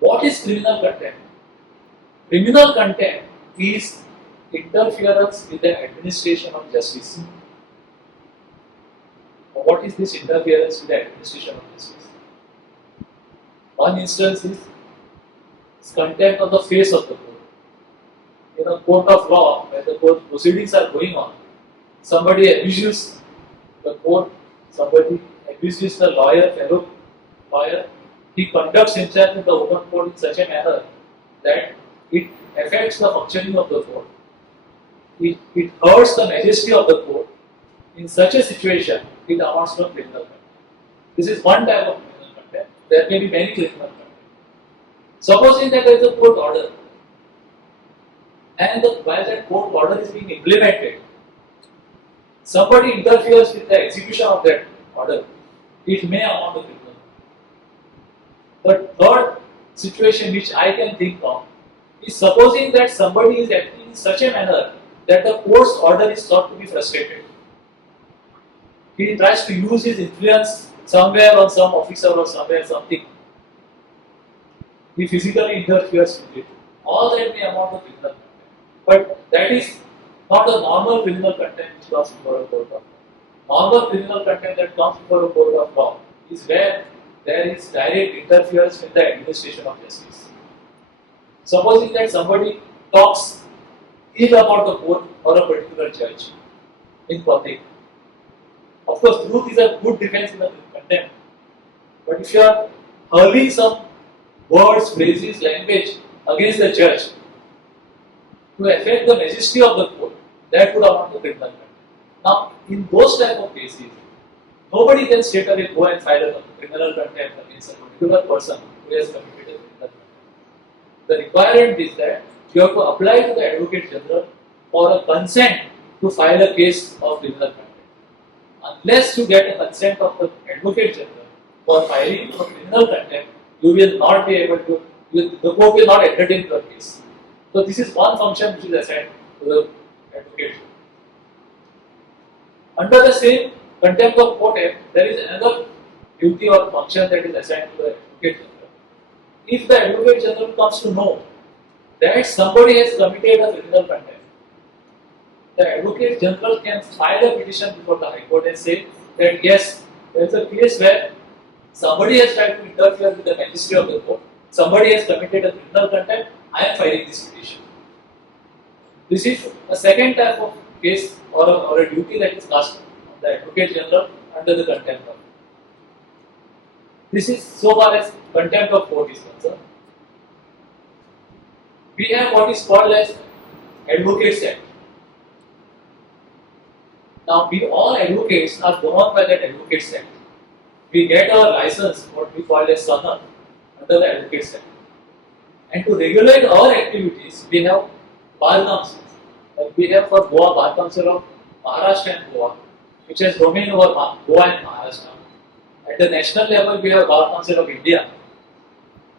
What is criminal contempt? Criminal contempt is interference with the administration of justice. What is this interference with the administration of justice? One instance is contempt on the face of the court. In a court of law, where the court proceedings are going on, somebody abuses the court, somebody abuses the fellow lawyer, he conducts himself in the open court in such a manner that it affects the functioning of the court. It hurts the majesty of the court. In such a situation, it amounts to criminal contempt. This is one type of criminal contempt. There may be many criminal contempt. Supposing that there is a court order, and while that court order is being implemented, somebody interferes with the execution of that order, it may amount to criminal. The third situation which I can think of is supposing that somebody is acting in such a manner that the court's order is thought to be frustrated. He tries to use his influence somewhere on some officer or somewhere something. He physically interferes with it. All that may amount to criminal contempt. But that is not the normal criminal contempt which comes before a court of law. Normal criminal contempt that comes before a court of law is where there is direct interference with the administration of justice. Supposing that somebody talks ill about the court or a particular judge in public. Of course, truth is a good defense in the contempt. But if you are hurling some words, phrases, language against the judge to affect the majesty of the court, that would amount to criminal contempt. Now, in those type of cases, nobody can straight away go and file a criminal contempt against a particular person who has committed a criminal contempt. The requirement is that you have to apply to the Advocate General for a consent to file a case of criminal contempt. Unless you get a consent of the Advocate General for filing of criminal contempt, you will not be able to, the court will not entertain your case. So this is one function which is assigned to the Advocate General. Under the same Contempt of Court Act, there is another duty or function that is assigned to the Advocate General. If the Advocate General comes to know that somebody has committed a criminal contempt, the Advocate General can file a petition before the High Court and say that yes, there is a case where somebody has tried to interfere with the majesty of the court, somebody has committed a criminal contempt, I am filing this petition. This is a second type of case or a duty that is cast on the Advocate General under the contempt of. This is so far as contempt of court is concerned. We have what is called as Advocates Act. Now, we all advocates are governed by that Advocates Act. We get our license, what we call as Sanat, under the Advocates Act. And to regulate our activities, we have Bar Council. Like we have for Goa, Bar Council of Maharashtra and Goa, which has domain over Goa and Maharashtra. At the national level, we have Bar Council of India.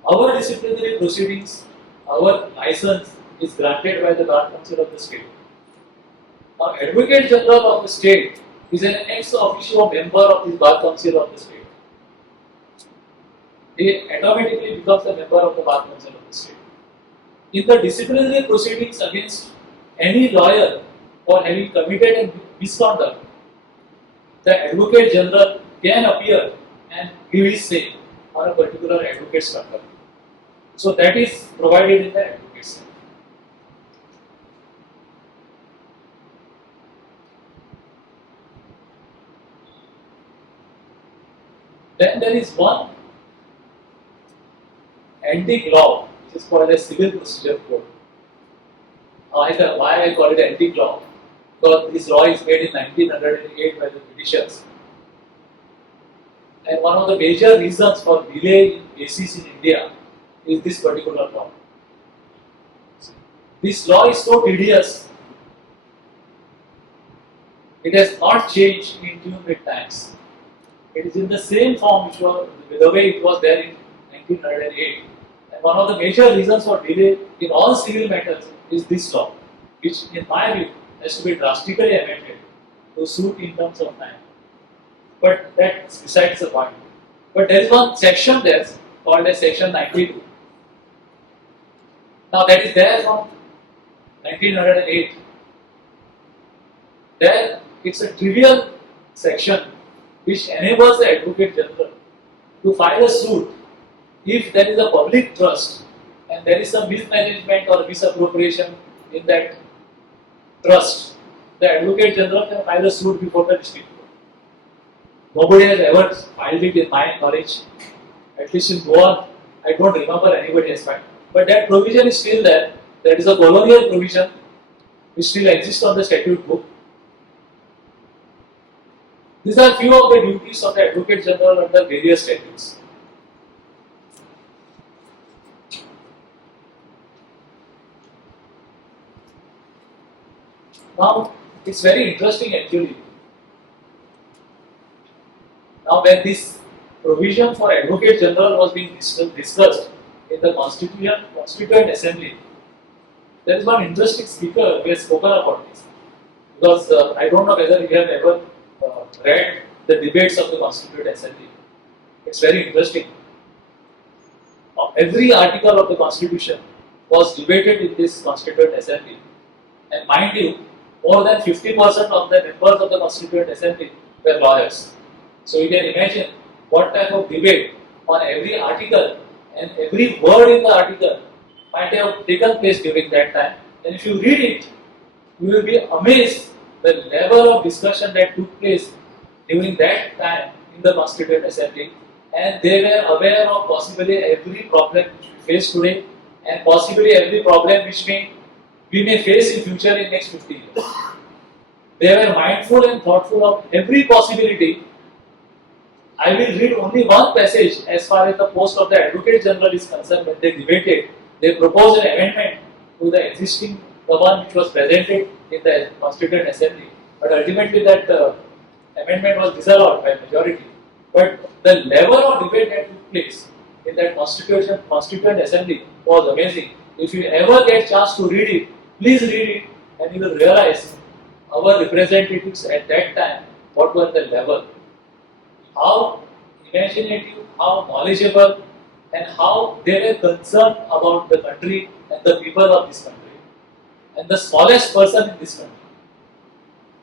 Our disciplinary proceedings, our license is granted by the Bar Council of the state. Now, Advocate General of the state is an ex officio member of the Bar Council of the state. He automatically becomes a member of the Bar Council of the state. In the disciplinary proceedings against any lawyer for having committed a misconduct, the Advocate General can appear and give his say on a particular advocate's conduct. So that is provided in the Advocates Act. Then there is one antique law which is called as Civil Procedure Code. Why I call it antique law? Because this law is made in 1908 by the Britishers. And one of the major reasons for delay in cases in India is this particular law. This law is so tedious, it has not changed in tune with times. It is in the same form which was the way it was there in 1908. And one of the major reasons for delay in all civil matters is this law, which in my view has to be drastically amended to suit in terms of time. But that's besides the point. But there is one section there called as section 92. Now that is there from 1908. There it's a trivial section which enables the Advocate General to file a suit if there is a public trust and there is some mismanagement or misappropriation in that trust. The Advocate General can file a suit before the district court. Nobody has ever filed it in my knowledge. At least in Goa, I don't remember anybody has filed. But that provision is still there. That is a colonial provision which still exists on the statute book. These are few of the duties of the Advocate General under various statutes. Now, it's very interesting actually. Now, when this provision for Advocate General was being discussed in the Constituent Assembly, there is one interesting speaker who has spoken about this. Because I don't know whether you have ever read the debates of the Constituent Assembly. It's very interesting. Every article of the Constitution was debated in this Constituent Assembly. And mind you, more than 50% of the members of the Constituent Assembly were lawyers. So you can imagine what type of debate on every article and every word in the article might have taken place during that time. And if you read it, you will be amazed the level of discussion that took place during that time in the Constituent Assembly, and they were aware of possibly every problem which we face today and possibly every problem which we may face in future in next 50 years. They were mindful and thoughtful of every possibility. I will read only one passage as far as the post of the Advocate General is concerned. When they debated, they proposed an amendment to the existing, the one which was presented in the Constituent Assembly. But ultimately that amendment was disallowed by majority. But the level of debate that took place in that Constituent Assembly was amazing. If you ever get chance to read it, please read it and you will realize our representatives at that time, what was the level, how imaginative, how knowledgeable, and how they were concerned about the country and the people of this country and the smallest person in this country.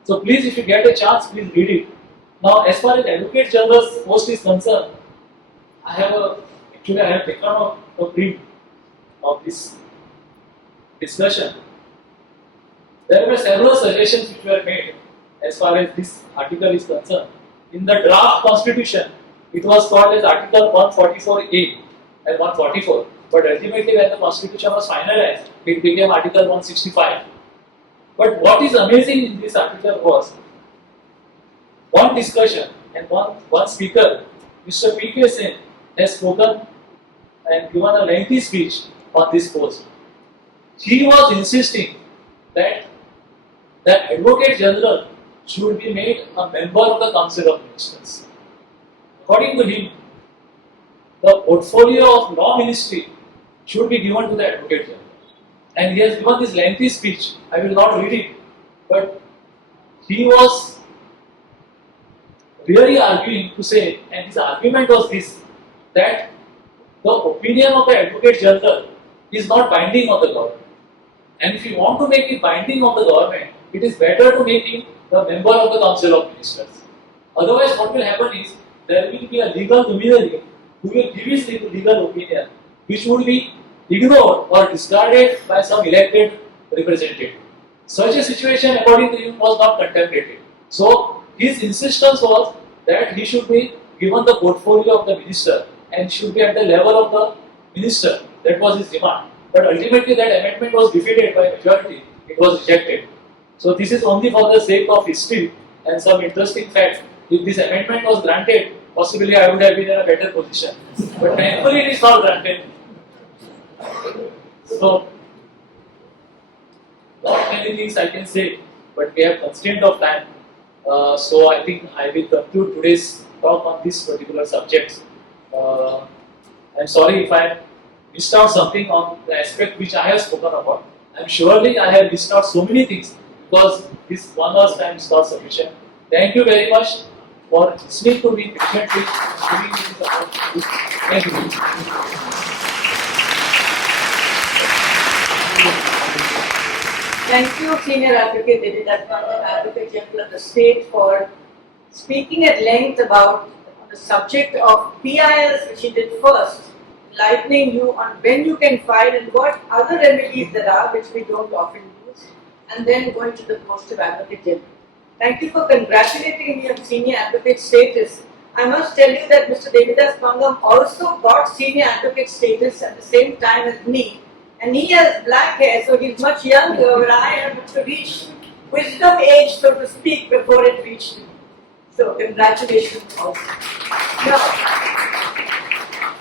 So please, if you get a chance, please read it. Now, as far as Advocate General's post is concerned, I have taken a brief of this discussion. there were several suggestions which were made as far as this article is concerned. In the draft constitution, it was called as Article 144A and 144. But ultimately, when the constitution was finalized, it became Article 165. But what is amazing in this article was one discussion and one speaker, Mr. P.K. Sen, has spoken and given a lengthy speech on this post. He was insisting that the Advocate General should be made a member of the Council of Ministers. According to him, the portfolio of law ministry should be given to the Advocate General. And he has given this lengthy speech. I will not read it, but he was really arguing to say, and his argument was this, that the opinion of the Advocate General is not binding on the government. And if you want to make it binding on the government, it is better to make him the member of the Council of Ministers. Otherwise, what will happen is there will be a legal luminary who will give his legal opinion, which would be ignored or discarded by some elected representative. Such a situation, according to him, was not contemplated. So, his insistence was that he should be given the portfolio of the minister and should be at the level of the minister. That was his demand. But ultimately, that amendment was defeated by majority. It was rejected. So, this is only for the sake of history and some interesting fact. If this amendment was granted, possibly I would have been in a better position. But thankfully, it is not granted. So, not many things I can say, but we have constraint of time. So I think I will conclude today's talk on this particular subject. I'm sorry if I missed out something on the aspect which I have spoken about. I'm surely I have missed out so many things because this 1 hour's time is not sufficient. Thank you very much for listening to me patiently and giving me this opportunity. Thank you. Thank you, Senior Advocate Devidas Pangam, Advocate General of the State, for speaking at length about the subject of PILs, which he did first, enlightening you on when you can file and what other remedies there are, which we don't often use, and then going to the post of Advocate General. Thank you for congratulating me on Senior Advocate status. I must tell you that Mr. Devidas Pangam also got Senior Advocate status at the same time as me. And he has black hair, so he's much younger, but I had to reach wisdom age, so to speak, before it reached me. So, congratulations also. Now,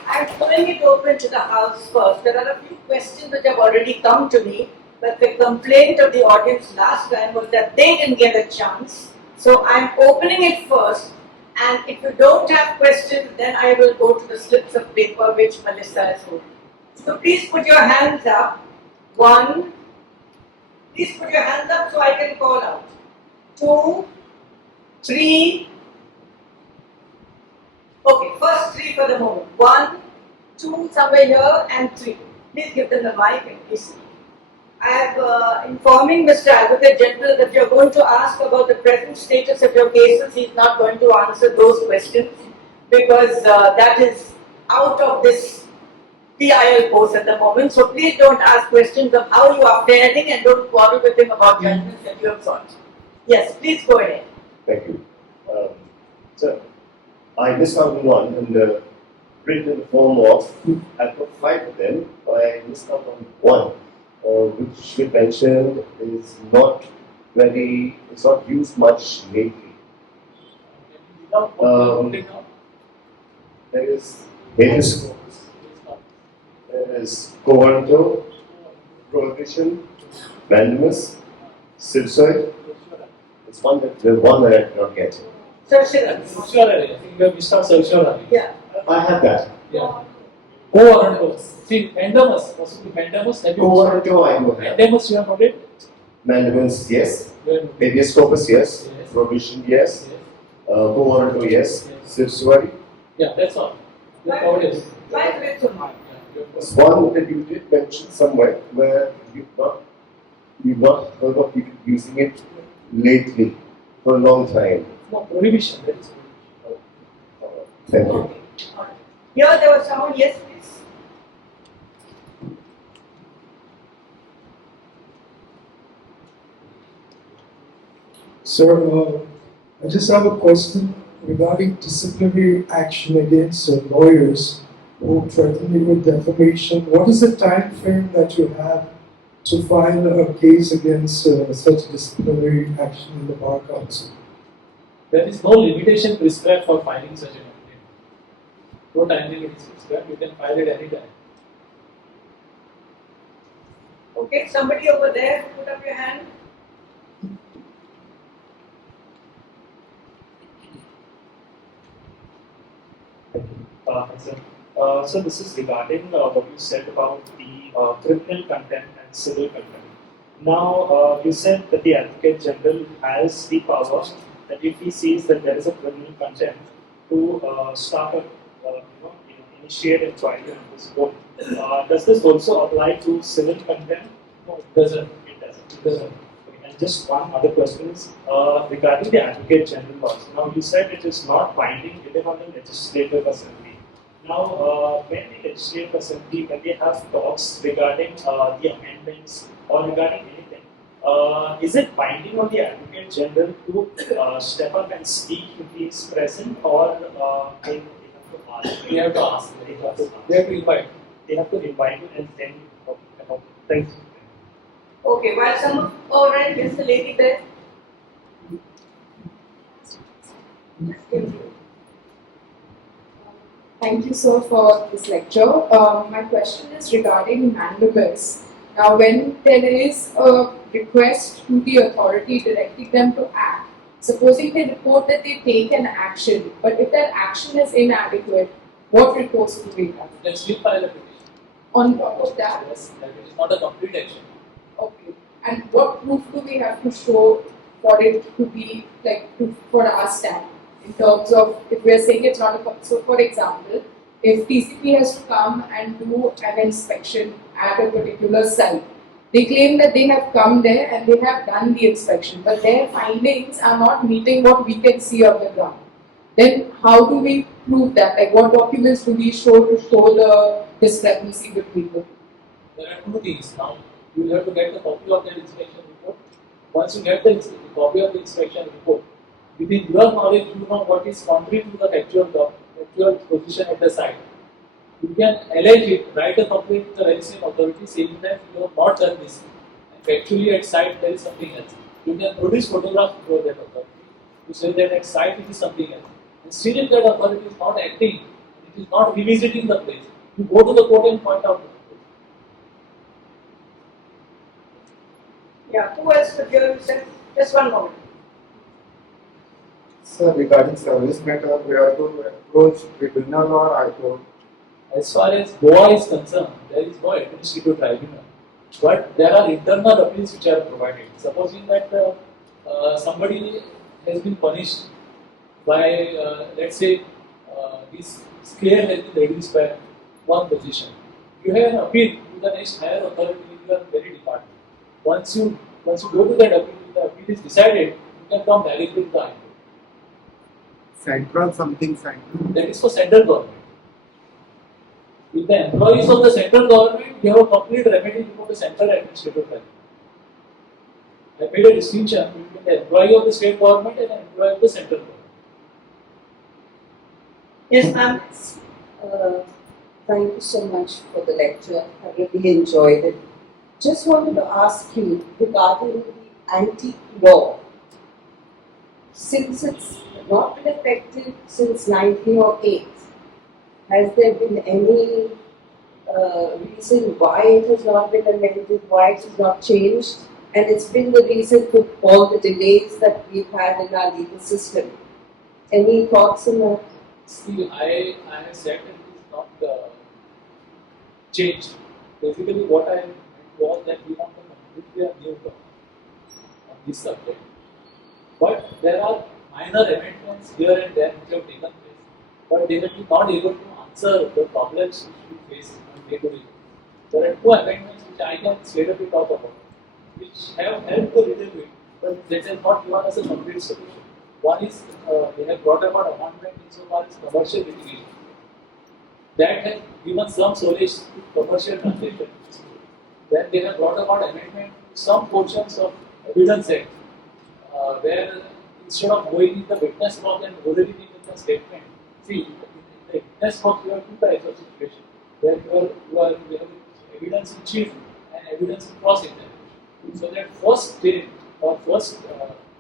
I'm throwing it open to the House first. There are a few questions which have already come to me, but the complaint of the audience last time was that they didn't get a chance. So, I'm opening it first, and if you don't have questions, then I will go to the slips of paper which Melissa has holding. So please put your hands up. 1. Please put your hands up so I can call out. 2, 3. Okay, first 3 for the moment. 1, 2, somewhere here, and 3. Please give them the mic and please. I have informing Mr. Advocate General that you are going to ask about the present status of your cases. He is not going to answer those questions because that is out of this PIL post at the moment, so please don't ask questions of how you are faring and don't quarrel with him about judgments that you have sought. Yes, please go ahead. Thank you. Sir, I missed out on one and written in the form of, I've got 5 of them, but I missed out on one, which you mentioned is not very, it's not used much lately. There is habeas corpus. There is covenantal, prohibition, mandamus, suicide. It's one that I cannot get. Certiorari. I think you have missed out certiorari. Yeah. I have that. Yeah. Co-warrantor. See, mandamus. Possibly mandamus. Have you Covenantal, I do have. mandamus you have noted? Mandamus, yes. Well, Habeas corpus, yes. Yes. Prohibition, yes. yes. Covenantal, yes. Yes. Suicide. Yeah, that's all. That's how it is. Five minutes on mine. There's one that you did mention somewhere where you've not heard of people using it lately for a long time. No, prohibition. That is prohibition. Thank you. Okay. All right. Here there was someone, yes please. Sir, I just have a question regarding disciplinary action against lawyers who threaten you with defamation. What is the time frame that you have to file a case against such disciplinary action in the Bar Council? There is no limitation prescribed for filing such a complaint. No time limit is prescribed. You can file it anytime. Okay, somebody over there, put up your hand. Hi, sir. So this is regarding what you said about the criminal contempt and civil contempt. Now, you said that the Advocate General has the power that if he sees that there is a criminal contempt to start a, initiate inquiry on this court. Does this also apply to civil contempt? No, it doesn't. It doesn't. It doesn't. Okay, and just one other question is regarding the Advocate General laws. Now, you said it is not binding even on the Legislative Assembly. Now, when the Legislative Assembly, when they have talks regarding the amendments or regarding anything, is it binding on the Advocate General to step up and speak if he is present, or they have to ask? We have to ask. They have to ask. They have to invite. They have to invite you and then talk about it. Thank you. Okay, while some, all right, here's the lady there. Thank you, sir, for this lecture. My question is regarding mandamus. Now, when there is a request to the authority directing them to act, supposing they report that they take an action, but if that action is inadequate, what recourse do we have? Then still file a petition. On top of that, Yes, that is not a complete action. okay. And what proof do we have to show for it to be for our stand? In terms of if we are saying it's not a so for example, if TCP has to come and do an inspection at a particular site, they claim that they have come there and they have done the inspection, but their findings are not meeting what we can see on the ground. Then how do we prove that? Like what documents do we show to show the discrepancy between the two? There are two things. Now, you will have to get the copy of that inspection report. Once you get the copy of the inspection report, within your knowledge, you know what is contrary to the actual position at the site. You can allege it, write a complaint to the very same authority saying that you have not done this. And factually at site there is something else. You can produce photographs before that authority to say that at site it is something else. And still if that authority is not acting, it is not revisiting the place, you go to the court and point out the place. Yeah, who else could hear you say? Just one moment. Sir, regarding service matter, we have to approach tribunal or high court. As far as Goa is concerned, there is no administrative tribunal, but there are internal appeals which are provided. Supposing that somebody has been punished by, let's say, his scale has been reduced by one position, you have an appeal to the next higher authority in your very department. Once you go to that appeal, if the appeal is decided, you can come directly to the High Court. Central something central. That is for central government. With the employees of the central government, you have a complete remedy before the central administrative tribunal. I made a distinction between the employee of the state government and the employee of the central government. Yes, ma'am. Thank you so much for the lecture. I really enjoyed it. Just wanted to ask you regarding the antique law. Since it's not been effective since 1908, has there been any reason why it has not been amended, why it has not changed? And it's been the reason for all the delays that we've had in our legal system. Any thoughts on that? See, I have said that it is not changed. Basically, what I meant was that we want a completely new law on this subject. But there are minor amendments here and there which have taken place, but they have been not able to answer the problems which we face on day to day. There are two amendments which I can straightaway talk about, which have helped a little bit, but they have not given us a complete solution. One is they have brought about amendment insofar as commercial litigation. That has given some solace to commercial transaction. Then they have brought about amendment to some portions of evidence act, where instead of going in the witness box and already giving the statement, see, in the witness box you have two types of situations where you have evidence in chief and evidence in cross examination. So that first stage or first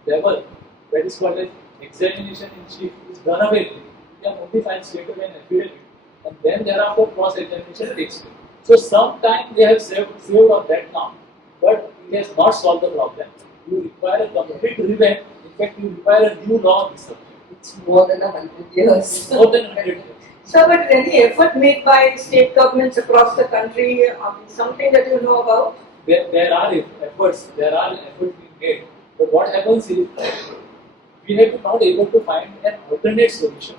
level, that is called as examination in chief, is done away with. You can only find statement and affidavit, and then thereafter cross examination takes place. So sometimes they have saved on that now, but it has not solved the problem. You require a complete revamp. In fact, you require a new law on this subject. It's more than 100 years. It's more than 100 years. So, but any effort made by state governments across the country, something that you know about? There are efforts being made, but what happens is we have not able to find an alternate solution.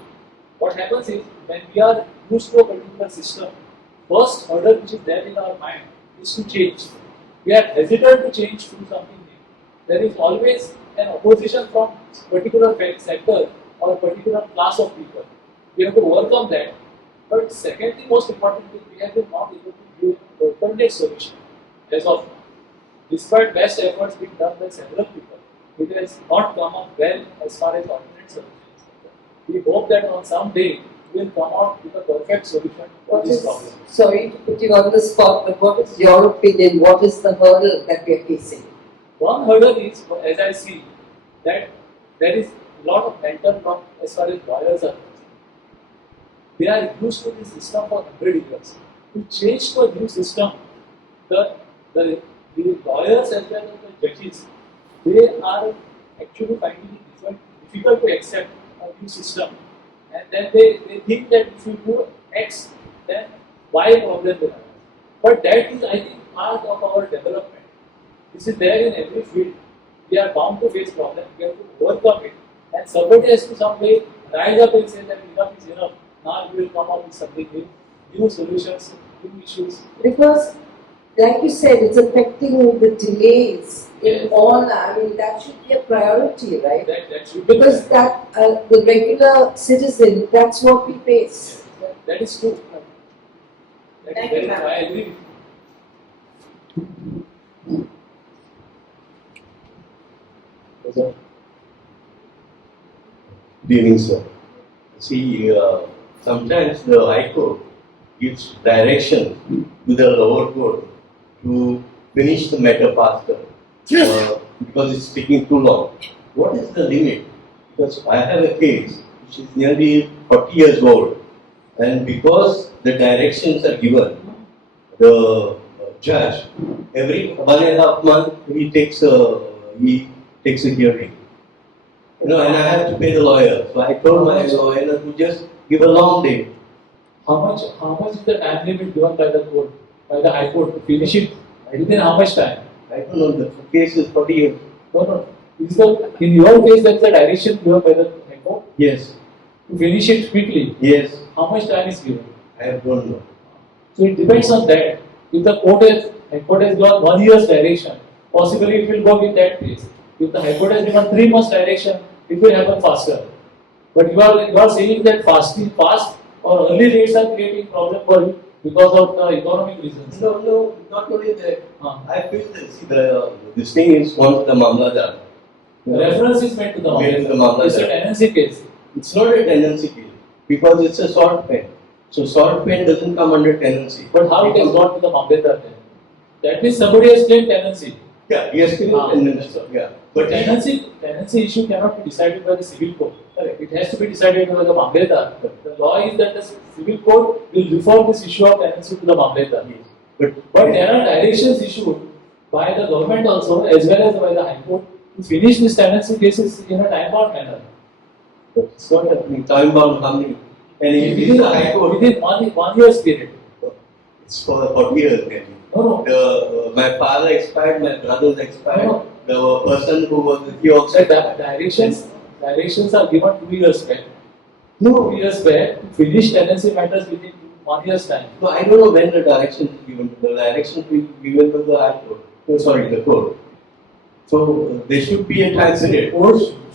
What happens is when we are used to a particular system, first hurdle which is there in our mind is to change. We are hesitant to change to something new. There is always an opposition from particular sector or particular class of people. We have to overcome that. But secondly, most importantly, we have been not able to give an alternate solution as of now. Despite best efforts being done by several people, it has not come up well as far as alternate solutions is concerned. We hope that on some day we will come out with a perfect solution to What this is, problem. sorry to put you on the spot, but what is your opinion? What is the hurdle that we are facing? One hurdle is, as I see, that there is a lot of mental block as far as lawyers are concerned. They are used to this system for 100 years. To change to a new system, the lawyers as well as the judges, they are actually finding it difficult to accept a new system. And then they think that if you do X, then Y problem will arise. But that is, I think, part of our development. This is there in every field. We are bound to face problems, we have to overcome it. And somebody has to some way rise up and say that enough is enough. Now we will come up with something new solutions, new issues. Because, like you said, it's affecting the delays in Yes. all. I mean, that should be a priority, right? That should be Because that the regular citizen, that's what we face. that is true. That Thank is you, very ma'am. true. I agree with you. Good evening, sir. See, sometimes the High Court gives direction to the lower court to finish the matter faster because it's taking too long. What is the limit? Because I have a case which is nearly 40 years old, and because the directions are given, the judge every 1.5 months he takes a hearing. You know, and I have to pay the lawyer. So I told my lawyer to just give a long date. How much is the time limit given by the court, by the High Court to finish it? Within how much time? I don't know, the case is 40 years. No. In your case, there is a direction given by the High Court Yes, to finish it quickly. yes, How much time is given? I don't know. So it depends on that. If the High Court has given 1 year's direction, possibly it will go with that pace. If the High Court has given 3 months direction, it will happen faster. But you are saying that fast or early rates are creating problem for you because of the economic reasons. No, not only that. Huh. I feel that see, this thing is gone to the Mamladar. The reference is made to the Made to the Mamlatdar. Mamlatdar. It's a tenancy case. It's not a tenancy case because it's a short pen. So short pen doesn't come under tenancy. But how it has got to the Mamlatdar then? That means somebody has claimed tenancy. Yeah, yes, tenancy. Yeah, But tenancy issue cannot be decided by the civil court. It has to be decided by the Mamlatdar. The law is that the civil court will refer this issue of tenancy to the Mamlatdar. But But there are directions issued by the government also as well as by the High Court to finish these tenancy cases in a time-bound manner. it's not happening. Time bound how many? And if it is the High Court, Within 1 year's period. it's for 40 years. Maybe. No. My father expired, my brothers expired. No. The person who was with you also. The directions are given 2 years back. No, 2 years back to finish tenancy matters within 1 year's time. no, I don't know when the direction is given. The direction is given to the High Court. Oh, sorry, the court. So there should be a time period.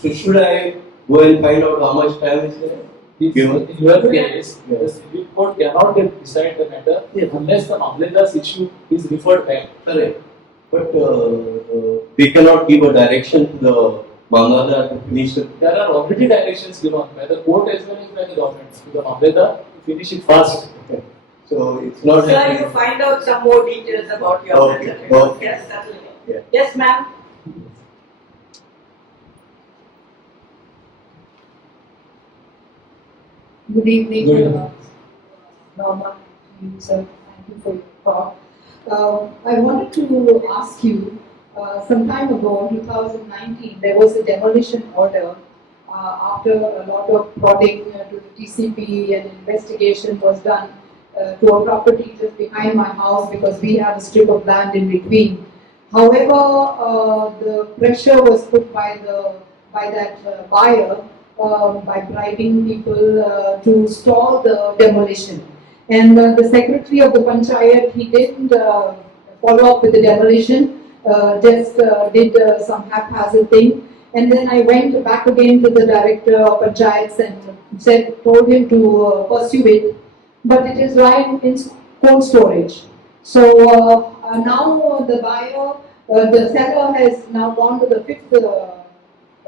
So should I go and find out how much time is there? In your case, the civil court cannot decide the matter unless the Mamlatdar's issue is referred back. Correct. But they cannot give a direction to the Bangala to finish it. There are already directions given by the court as well as by the government to the Mamleda to finish it fast. So it's not Sir, happening. you find out some more details about your Okay, matter. okay. Yes, certainly. Yeah. Yes, ma'am. Good evening, Good evening. Norma. Sir, thank you for your talk. I wanted to ask you, some time ago, 2019, there was a demolition order after a lot of prodding to the TCP and investigation was done to a property just behind my house because we have a strip of land in between. However, the pressure was put by that buyer by bribing people to stall the demolition. And the secretary of the panchayat, he didn't follow up with the demolition, just did some haphazard thing. And then I went back again to the director of panchayats and told him to pursue it, but it is lying in cold storage. So now the buyer, the seller has now gone to the fifth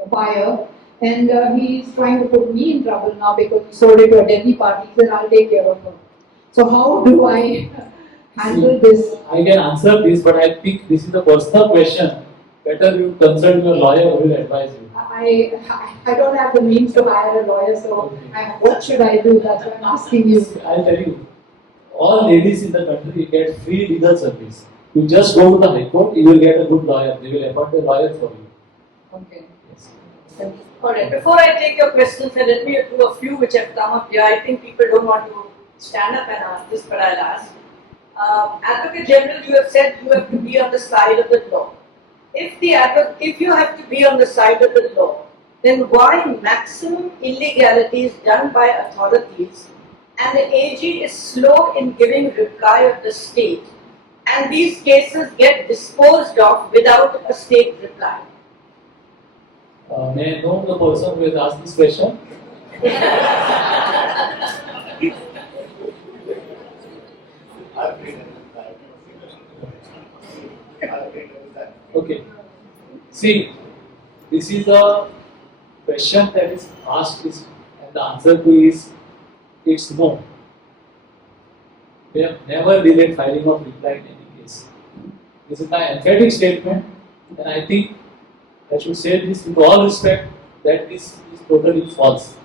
buyer, and he's trying to put me in trouble now because he sold it to a Delhi party. He said, I'll take care of her. So how do I handle this? I can answer this, but I think this is a personal question. Better you consult your lawyer who will advise you. I don't have the means to hire a lawyer, so what should I do? That's why I'm asking you. I'll tell you. All ladies in the country get free legal service. You just go to the High Court, you will get a good lawyer. They will appoint a lawyer for you. Okay. Yes. Thank you. Alright, before I take your questions, and let me do a few which have come up here. I think people don't want to stand up and ask this, but I'll ask. Advocate General, you have said you have to be on the side of the law. If you have to be on the side of the law, then why maximum illegality is done by authorities and the AG is slow in giving reply of the state, and these cases get disposed of without a state reply? May I know the person who has asked this question? Okay. See, this is a question that is asked and the answer to is it's no. We have never delayed filing of reply in any case. This is my emphatic statement, and I think I should say this with all respect that this is totally false.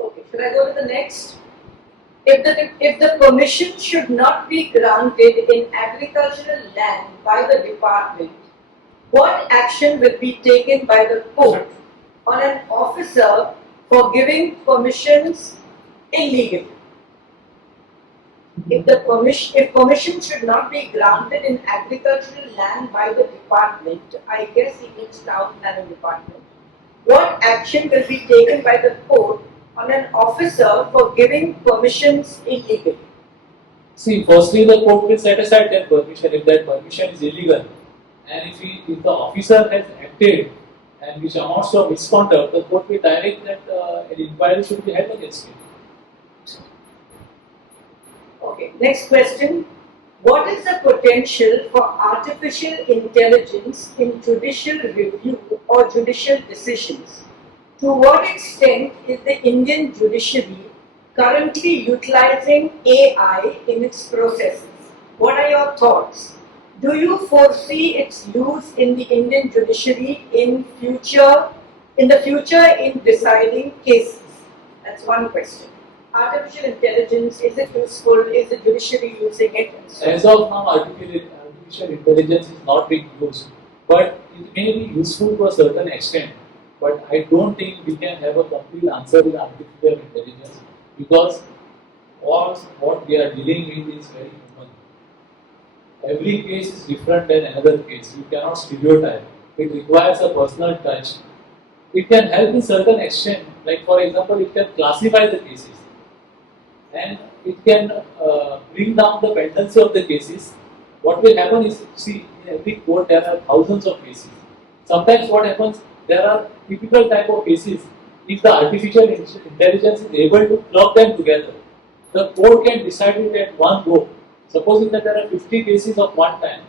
Okay, should I go to the next? If the permission should not be granted in agricultural land by the department, what action will be taken by the court on an officer for giving permissions illegally? If permission should not be granted in agricultural land by the department, I guess he means town planning department, what action will be taken by the court on an officer for giving permissions illegally? See, firstly, the court will set aside that permission if that permission is illegal, and if the officer has acted and which amounts to a misconduct, the court will direct that an inquiry should be held against him. Okay, next question. What is the potential for artificial intelligence in judicial review or judicial decisions? To what extent is the Indian judiciary currently utilizing AI in its processes? What are your thoughts? Do you foresee its use in the Indian judiciary in the future in deciding cases? That's one question. Artificial intelligence, is it useful? Is the judiciary using it? As of now, artificial intelligence is not being used, but it may be useful to a certain extent. But I don't think we can have a complete answer with artificial intelligence because all what we are dealing with is very human. Every case is different than another case. You cannot stereotype. It requires a personal touch. It can help in certain extent, like for example, it can classify the cases and it can bring down the pendency of the cases. What will happen is, see, in every court there are thousands of cases. Sometimes what happens, there are typical type of cases. If the artificial intelligence is able to club them together, the court can decide it at one go. Supposing that there are 50 cases of one time,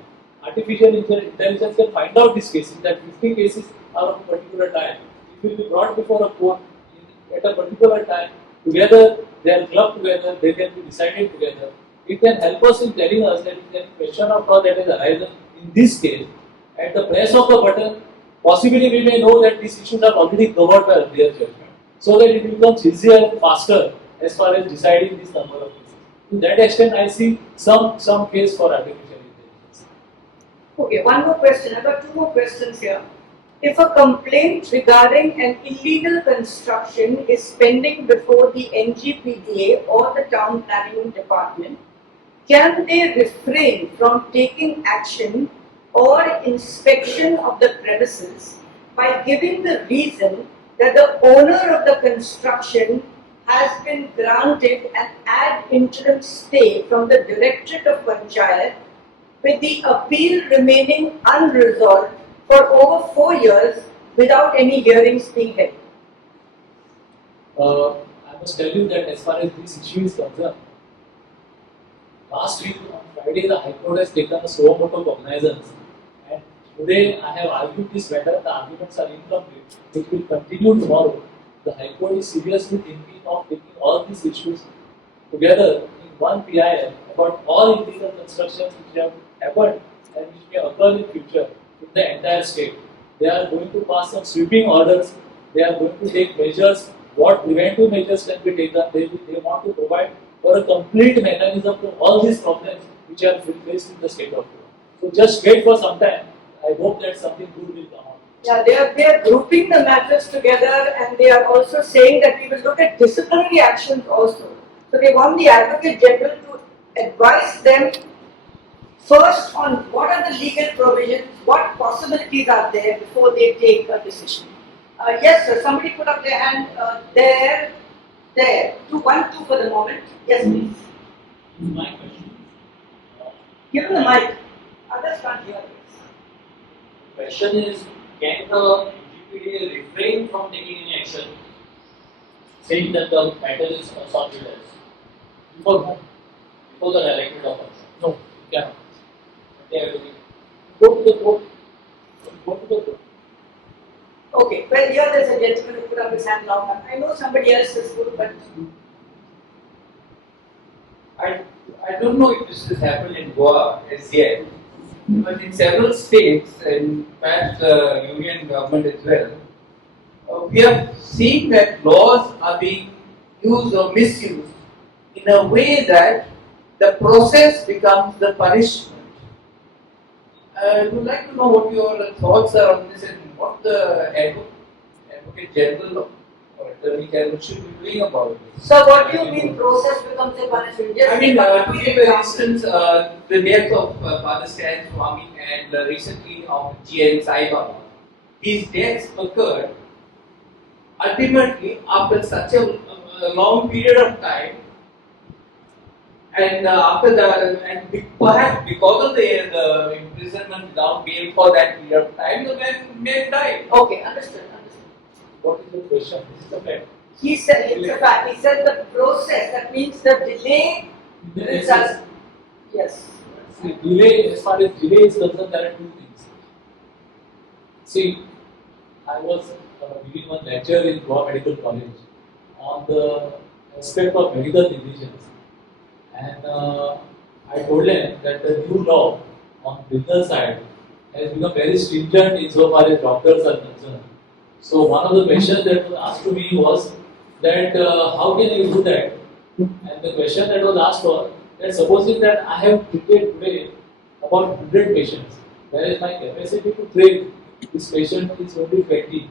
artificial intelligence can find out these cases, that 50 cases are of a particular time. It will be brought before a court at a particular time. Together, they are clubbed together, they can be decided together. It can help us in telling us that if there is a question of law that has arisen in this case, at the press of the button, possibly we may know that these issues are already covered by earlier judgment, so that it becomes easier and faster as far as deciding this number of cases. To that extent, I see some case for artificial intelligence. Okay, one more question. I've got two more questions here. If a complaint regarding an illegal construction is pending before the NGPDA or the Town Planning Department, can they refrain from taking action or inspection of the premises by giving the reason that the owner of the construction has been granted an ad interim stay from the Directorate of Panchayat with the appeal remaining unresolved for over 4 years without any hearings being held? I must tell you that as far as this issue is concerned, last week on Friday the High Court has taken a suo motu cognizance, and today I have argued this matter. The arguments are incomplete, which will continue tomorrow. The High Court is seriously thinking of taking all these issues together in one PIL about all illegal constructions which have happened and which may occur in future in the entire state. They are going to pass some sweeping orders. They are going to take measures. What preventive measures can be taken? They want to provide for a complete mechanism to all these problems which are faced in the state of law. So just wait for some time. I hope that something good will come out. Yeah, they are grouping the matters together, and they are also saying that we will look at disciplinary actions also. So they want the Advocate General to advise them first on what are the legal provisions, what possibilities are there before they take a decision. Yes, sir. Somebody put up their hand there. 2, 1, 2 for the moment. Yes, please. My question. Give him the mic. Others can't hear this. Question is, can the GPDA refrain from taking any action, saying that the matter is sorted as Before whom? before the directorate of action? No, it cannot. They are doing Go to the court. Go to the court. Okay, well, here there's a gentleman who put up his hand long. I know somebody else is good, but I don't know if this has happened in Goa as yet, but in several states and perhaps the union government as well, we are seeing that laws are being used or misused in a way that the process becomes the punishment. I would like to know what your thoughts are on this and what the Advocate General or Attorney General should be doing about it. so what do you mean process becomes a punishment? Just I mean, to give an instance, the death of Father Stan Swami and recently of GN Sai Baba. These deaths occurred ultimately after such a long period of time, and after the perhaps because of the imprisonment without bail for that period of time, the man died. Okay, understood. What is the question? This is the fact. He said it's a fact. He said the process, that means the delay results. Yes. See, delay, as far as delay is concerned, there are two things. See, I was giving one lecture in Goa Medical College on the aspect of medical negligence, and I told them that the new law on business side has become very stringent insofar as doctors are concerned. So one of the questions that was asked to me was that how can you do that? And the question that was asked was that supposing that I have treated today about 100 patients, whereas my capacity to treat this patient is only 20.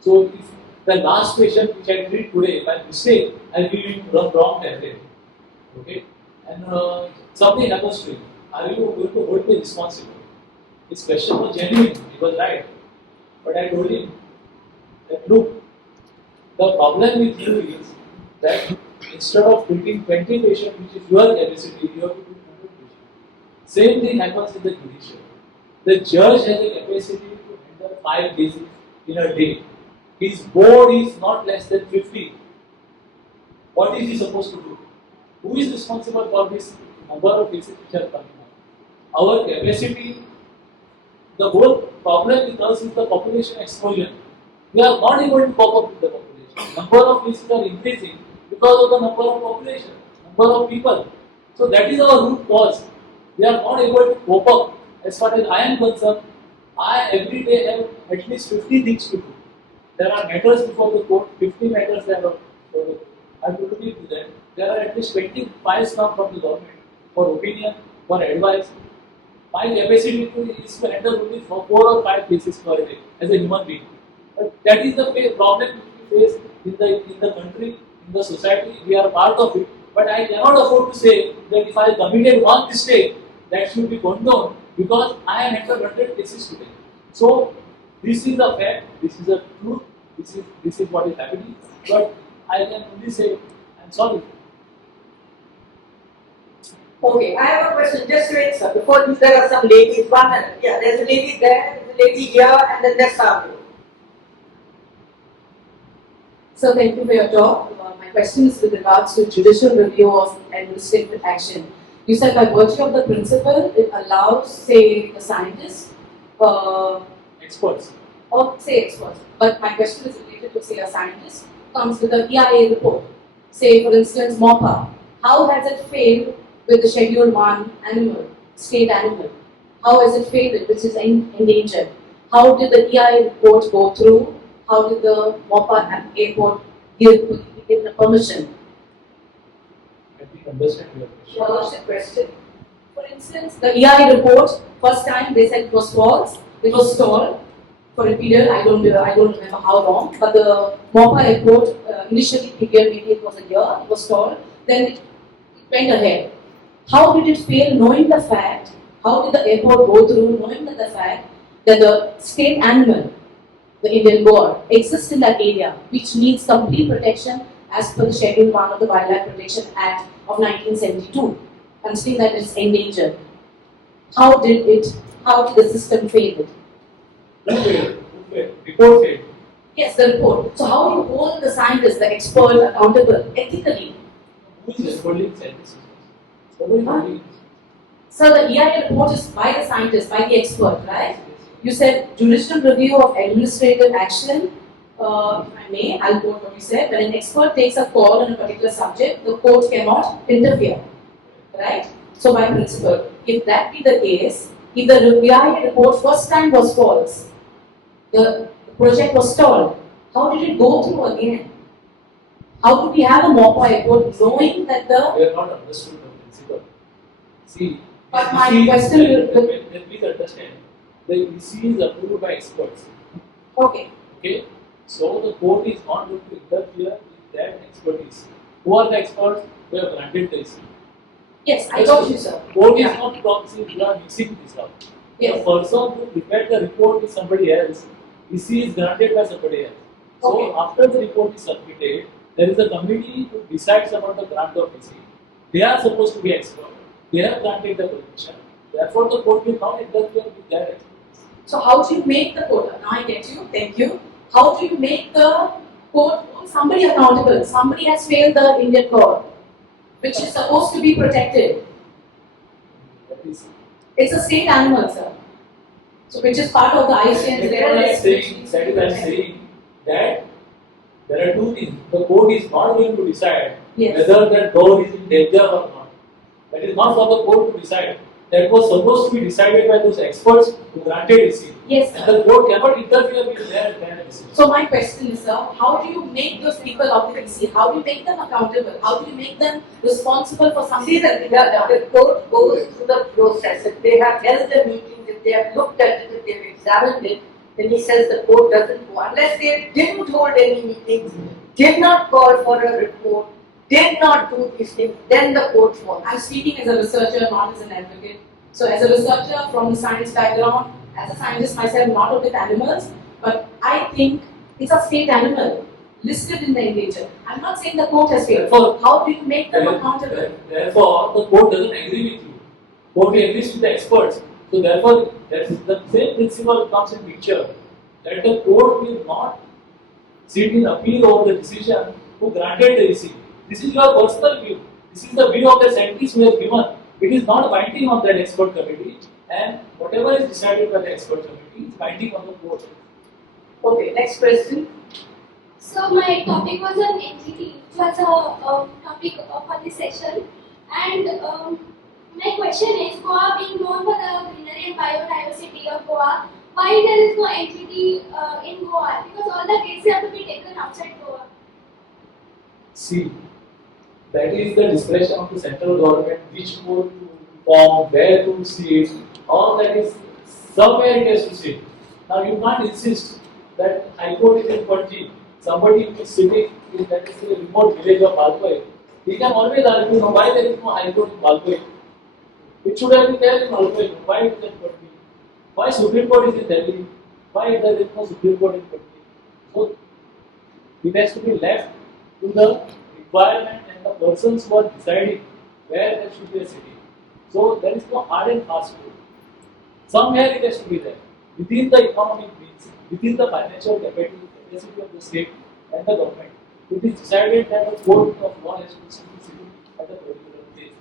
So if the last patient which I treat today, by mistake, I give him wrong tablet, okay, and something happens to him, are you going to hold me responsible? His question was genuine, he was right, but I told him that look, the problem with you is that instead of treating 20 patients, which is your capacity, you have to treat 100 patients. Same thing happens in the judiciary. The judge has a capacity to handle 5 cases in a day. His board is not less than 50. What is he supposed to do? Who is responsible for this number of cases which are coming out? Our capacity The whole problem with us is the population explosion. We are not able to cope up with the population. Number of cases are increasing because of the number of population, number of people. So that is our root cause. We are not able to cope up. As far as I am concerned, I every day have at least 50 things to do. There are matters before the court, 50 matters that are before the court. I have to look into them. There are at least 20 files come from the government for opinion, for advice. My capacity is to handle only 4 or 5 cases per day as a human being. But that is the problem we face in the country, in the society. We are part of it. But I cannot afford to say that if I committed one mistake, that should be condoned because I am under 100 cases today. So this is a fact, this is a truth, this is what is happening. But I can only say I'm sorry. Okay, I have a question. Just wait, sir. Before this, there are some ladies. One minute. Yeah, there's a lady there, there's a lady here, and then there's Sabu. So thank you for your talk. My question is with regards to judicial review of administrative action. You said by virtue of the principle, it allows, say, a scientist, Experts. or say experts. But my question is related to, say, a scientist comes with an EIA report. Say, for instance, MOPA. How has it failed with the Schedule 1 animal, state animal? How has it failed, which is endangered? How did the EIA report go through? How did the MOPA airport give the permission? I think understand your question. What's the question? For instance, the EIA report, first time they said it was false, it was stalled for a period, I don't remember how long, but the MOPA report initially figured maybe it was a year, it was stalled, then it went ahead. How did it fail knowing the fact, how did the airport go through knowing that the fact that the state animal, the Indian boar, exists in that area, which needs complete protection as per the Schedule 1 of the Wildlife Protection Act of 1972, considering that it's endangered. How did the system fail it? Who failed? Report failed. Yes, the report. So how do you hold the scientist, the expert, accountable ethically? Who is responding to this? Nobody is doing this. So the EIA report is by the scientist, by the expert, right? You said judicial review of administrative action. If I may, I'll quote what you said. When an expert takes a call on a particular subject, the court cannot interfere, right? So by principle, if that be the case, if the EIA report first time was false, the project was stalled, how did it go through again? How could we have a MOPA report knowing that the... We have not understood the principle. See, But my question please understand, the EC is approved by experts. Okay. Okay, so the court is not going to interfere with that expertise. Who are the experts? Who have granted the EC? Yes, I got you, sir. Court is not promising, you are mixing this up. Yes. The person who prepared the report is somebody else. EC is granted by somebody else. So Okay. after the report is submitted, there is a committee who decides about the grant of EC. They are supposed to be expert. They have granted the permission. Therefore, the court will not interfere with their expertise. So how do you make the court? Now I get you. Thank you. How do you make the court hold somebody accountable? Somebody has failed the Indian court, which is supposed to be protected. That is It's a state animal, sir. So which is part of the ICN. that I am saying that there are two things. The court is not going to decide Yes. whether that dog is in danger or not. That is not for the court to decide. That was supposed to be decided by those experts who granted EC. Yes, And sir. the court cannot interfere with their decision. So my question is, sir, how do you make those people of the EC? How do you make them accountable? How do you make them responsible for something? See, the court goes through the process. If they have held the meetings, if they have looked at it, if they have examined it, then he says the court doesn't go. Unless they didn't hold any meetings, did not call for a report, did not do these things, then the court falls. I'm speaking as a researcher, not as an advocate. So as a researcher from the science background, as a scientist myself, not with animals, but I think it's a state animal listed in the endangered. I'm not saying the court has failed. Therefore, How do you make them accountable? Therefore, the court doesn't agree with you. Court agrees with the experts. So therefore, that is the same principle comes in picture. That the court will not sit in appeal over the decision who granted the EC. This is your personal view. This is the view of the scientists who have given. It is not binding on that expert committee. And whatever is decided by the expert committee is binding on the court. Okay, next question. So my topic was on NGT, which was a topic for this session. And my question is, Goa being known for the greenery and biodiversity of Goa, why there is no NGT in Goa? Because all the cases have to be taken outside Goa. See, that is the discretion of the central government, which court to form, where to sit, all that is somewhere it has to sit. Now you can't insist that High Court is in Panji, somebody who is sitting in that is a remote village of Balpoi, he can always argue, no, why there is no High Court in Balpoi? It should have been there in Balpoi, why it is in Panji? Why Supreme Court is in Delhi? Why there is no Supreme Court in Panji? So it has to be left to the requirement and the persons who are deciding where there should be a city. So there is no hard and fast rule. Somewhere it has to be there. Within the economic means, within the financial capacity of the state and the government, it is decided that the court of law has to be sitting at a particular place.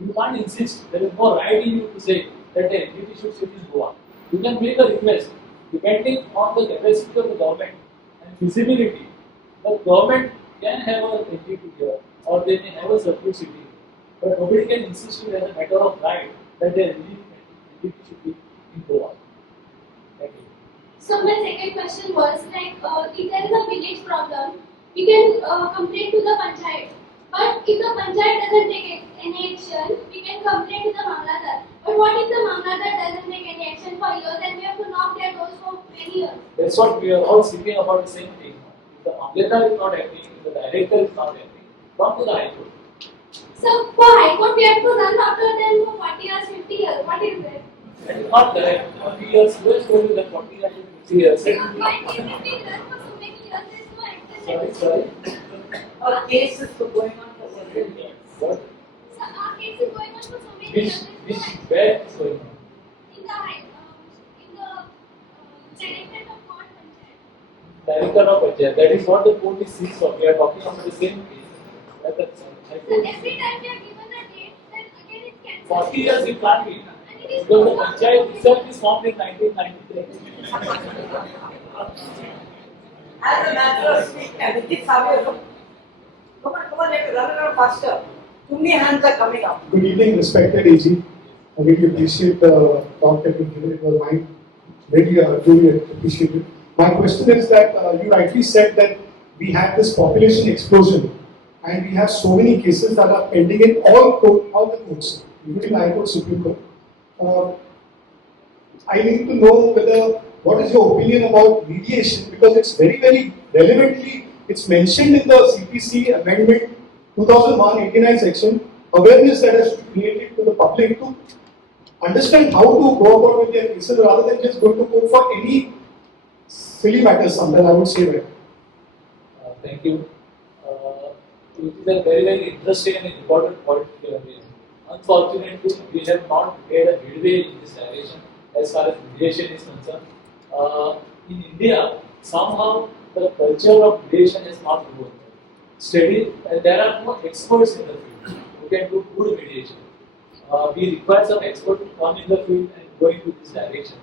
You can't insist, there is no right in you to say that the entity should sit in Goa. You can make a request depending on the capacity of the government and feasibility. The government can have an entity here or they may have a circuit city, but nobody can insist it as a matter of right that the entity should be in Goa. Thank you. So my second question was like, if there is a village problem, we can complain to the panchayat. But if the panchayat doesn't take any action, we can complain to the Mamlatdar. But what if the Mamlatdar doesn't take any action for years and we have to knock their doors for many years? That's what we are all speaking about the same thing. If the Mamlatdar is not acting, if the director is not acting, come to the High Court. So for High Court, we have to run after them for 40 years, 50 years. What is it? That is not correct. 40 years, who has told you that 40 years is 50 years? Why can't it be run for so many years? There is no action. Sorry. Our case is going on for several years. What? So our case is going on for so many Which, years. There is no action. where is going on? In the directorate of court panchayat. Director of Panchayat. That is what the court is seeks for. We are talking about the same case. That the High So Court. every time we are given a date, then again it's cancelled. 40 years it can't be. And it is Because the Panchayat itself is formed in 1993. As a matter of speaking, I mean, this how you look. Come on, let me run around faster. Too many hands are coming up. Good evening, respected AG. I really appreciate the talk that you given. It was mine. Really appreciate it. My question is that you rightly said that we have this population explosion and we have so many cases that are pending in all the courts, including High Court, Supreme Court. I need to know what is your opinion about mediation, because it's very, very relevantly, it's mentioned in the CPC Amendment 2001-89 section, awareness that has to be created to the public to understand how to go about with their cases rather than just going to court for any silly matters, sometimes I would say that. Thank you. It is a very, very interesting and important point you have raised. Unfortunately, we have not made a headway in this direction as far as mediation is concerned. In India, somehow the culture of mediation has not grown. There are no experts in the field who can do good mediation. We require some expert to come in the field and go into this direction.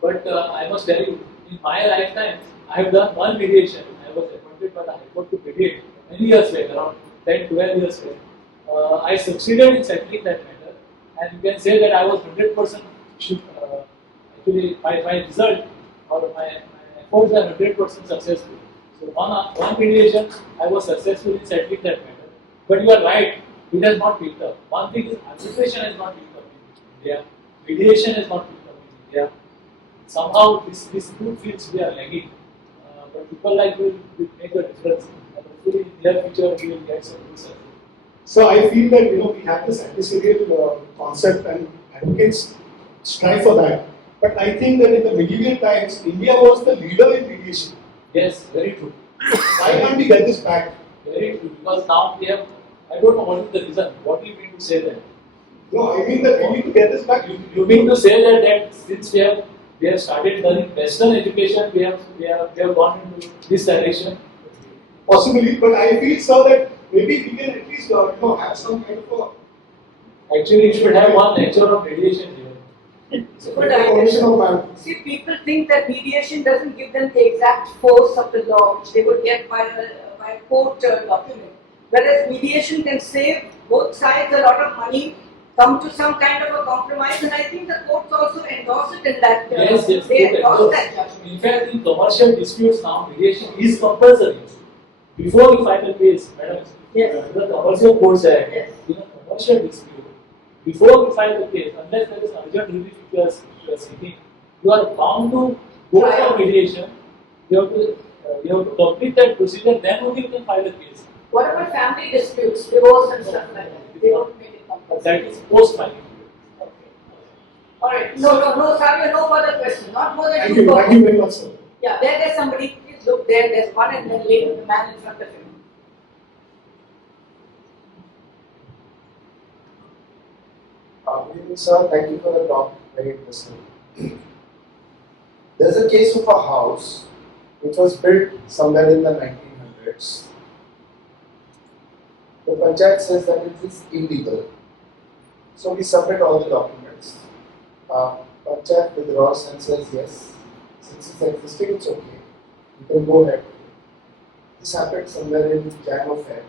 But I must tell you, in my lifetime, I have done one mediation. I was appointed by the High Court to mediate many years back, around 10, 12 years back. I succeeded in settling that matter, and you can say that I was 100% actually my result or my efforts are 100% successful. So one mediation, I was successful in settling that matter. But you are right, it has not picked up. One thing is arbitration has not picked up in India, mediation has not picked up in India. Somehow these two fields we are lagging. But people like will make a difference. And hopefully in the near future we will get some good success. So I feel that we have this adversarial concept and advocates strive for that. But I think that in the medieval times, India was the leader in mediation. Yes, very true. Why can't we get this back? Very true. Because now we have, I don't know what is the reason. What do you mean to say that? No, I mean that we need to get this back. You mean to say that since we have started learning Western education, we have gone into this direction? Possibly, but I feel so that maybe we can at least have some kind of Actually, you should have one lecture of mediation here. It's a good idea. See, people think that mediation doesn't give them the exact force of the law which they would get by a court document. Whereas mediation can save both sides a lot of money, come to some kind of a compromise, and I think the courts also endorse it in that. Yes, they endorse that judgment. In fact, in commercial disputes now, mediation is compulsory. Before you file a case, madam, Yes. the Commercial Codes Act, Yes. in a commercial dispute, before you file the case, unless there is urgent relief you are seeking, you are bound to go for mediation. You have to complete that procedure, then only you can file a case. What about family disputes, divorce and stuff like that? They don't make it compulsory. That is post-filing. Alright, no, Savio, no further question. Not more than Thank two you questions. very much, sir. Yeah, there's somebody. Please look there. There's one, and then later the man in front of him. Good evening, sir. Thank you for the talk. Very interesting. There's a case of a house which was built somewhere in the 1900s. The panchayat says that it is illegal. So we submit all the documents. Panchayat withdraws and says yes, since it's existing, it's okay. You can go ahead. This happened somewhere in Jan or Feb.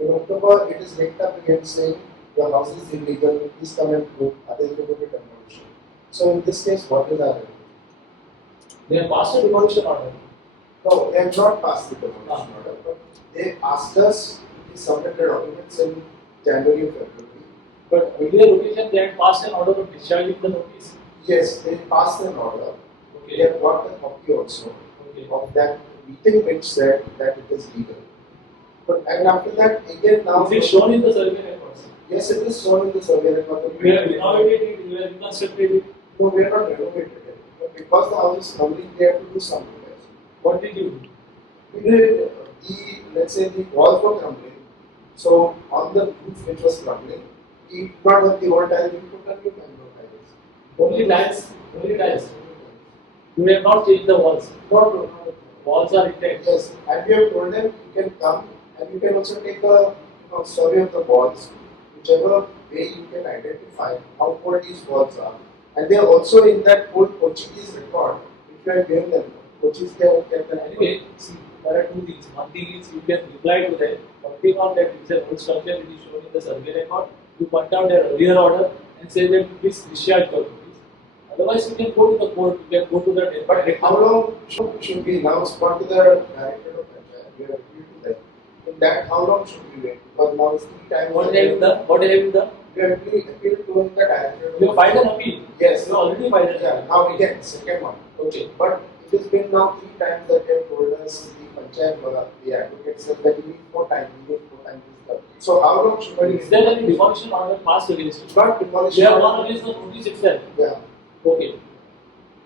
In October, it is linked up again saying your house is illegal, please come and prove, otherwise you will be demolition. So in this case, what is our remedy? They have passed a demolition order. No, they have not passed the demolition order, but they asked us to submit the documents in January or February. But earlier occasion they had passed an order of discharging the notice. Yes, they passed an order. Okay. They have got a copy also of that meeting which said that it is legal. But and after that, again now. Is it shown in the survey records? Yes, it is shown in the survey record. We have renovated it, we have reconstructed it. No, we are not renovated it. But because the house is crumbling, they have to do something else. What did you do? We did let's say the walls were crumbling. So on the roof which was crumbling, we did not have the old tiles, we put a new mango tiles. Only tiles. Only tiles. You have not changed the walls. No. Walls are intact. Yes, and we have told them you can come and you can also take a survey of the walls, whichever way you can identify how old these walls are. And they are also in that old Portuguese record, which we have given them. Portuguese can get the Anyway, see, there are two things. One thing is you can reply to them, pointing out that it's an old structure, it is shown in the survey record. You point out their earlier order and say that please discharge your notice. Otherwise, you can go to the court, you can go to the. But how long should we now respond to the director of Panchayat? We have appealed to them. In that, how long should we wait? Because now it's 3 times. What have you done? What have you done? We have appealed to the director. You have filed an appeal. Yes. You already filed an appeal. Yeah, now again, second one. Okay. But it has been now 3 times that they have told us, the Panchayat, the advocate said that you need 4 times, So how long should we Is there any demolition order passed against you? Not demolition. You have gone against the notice itself. Yeah. Okay.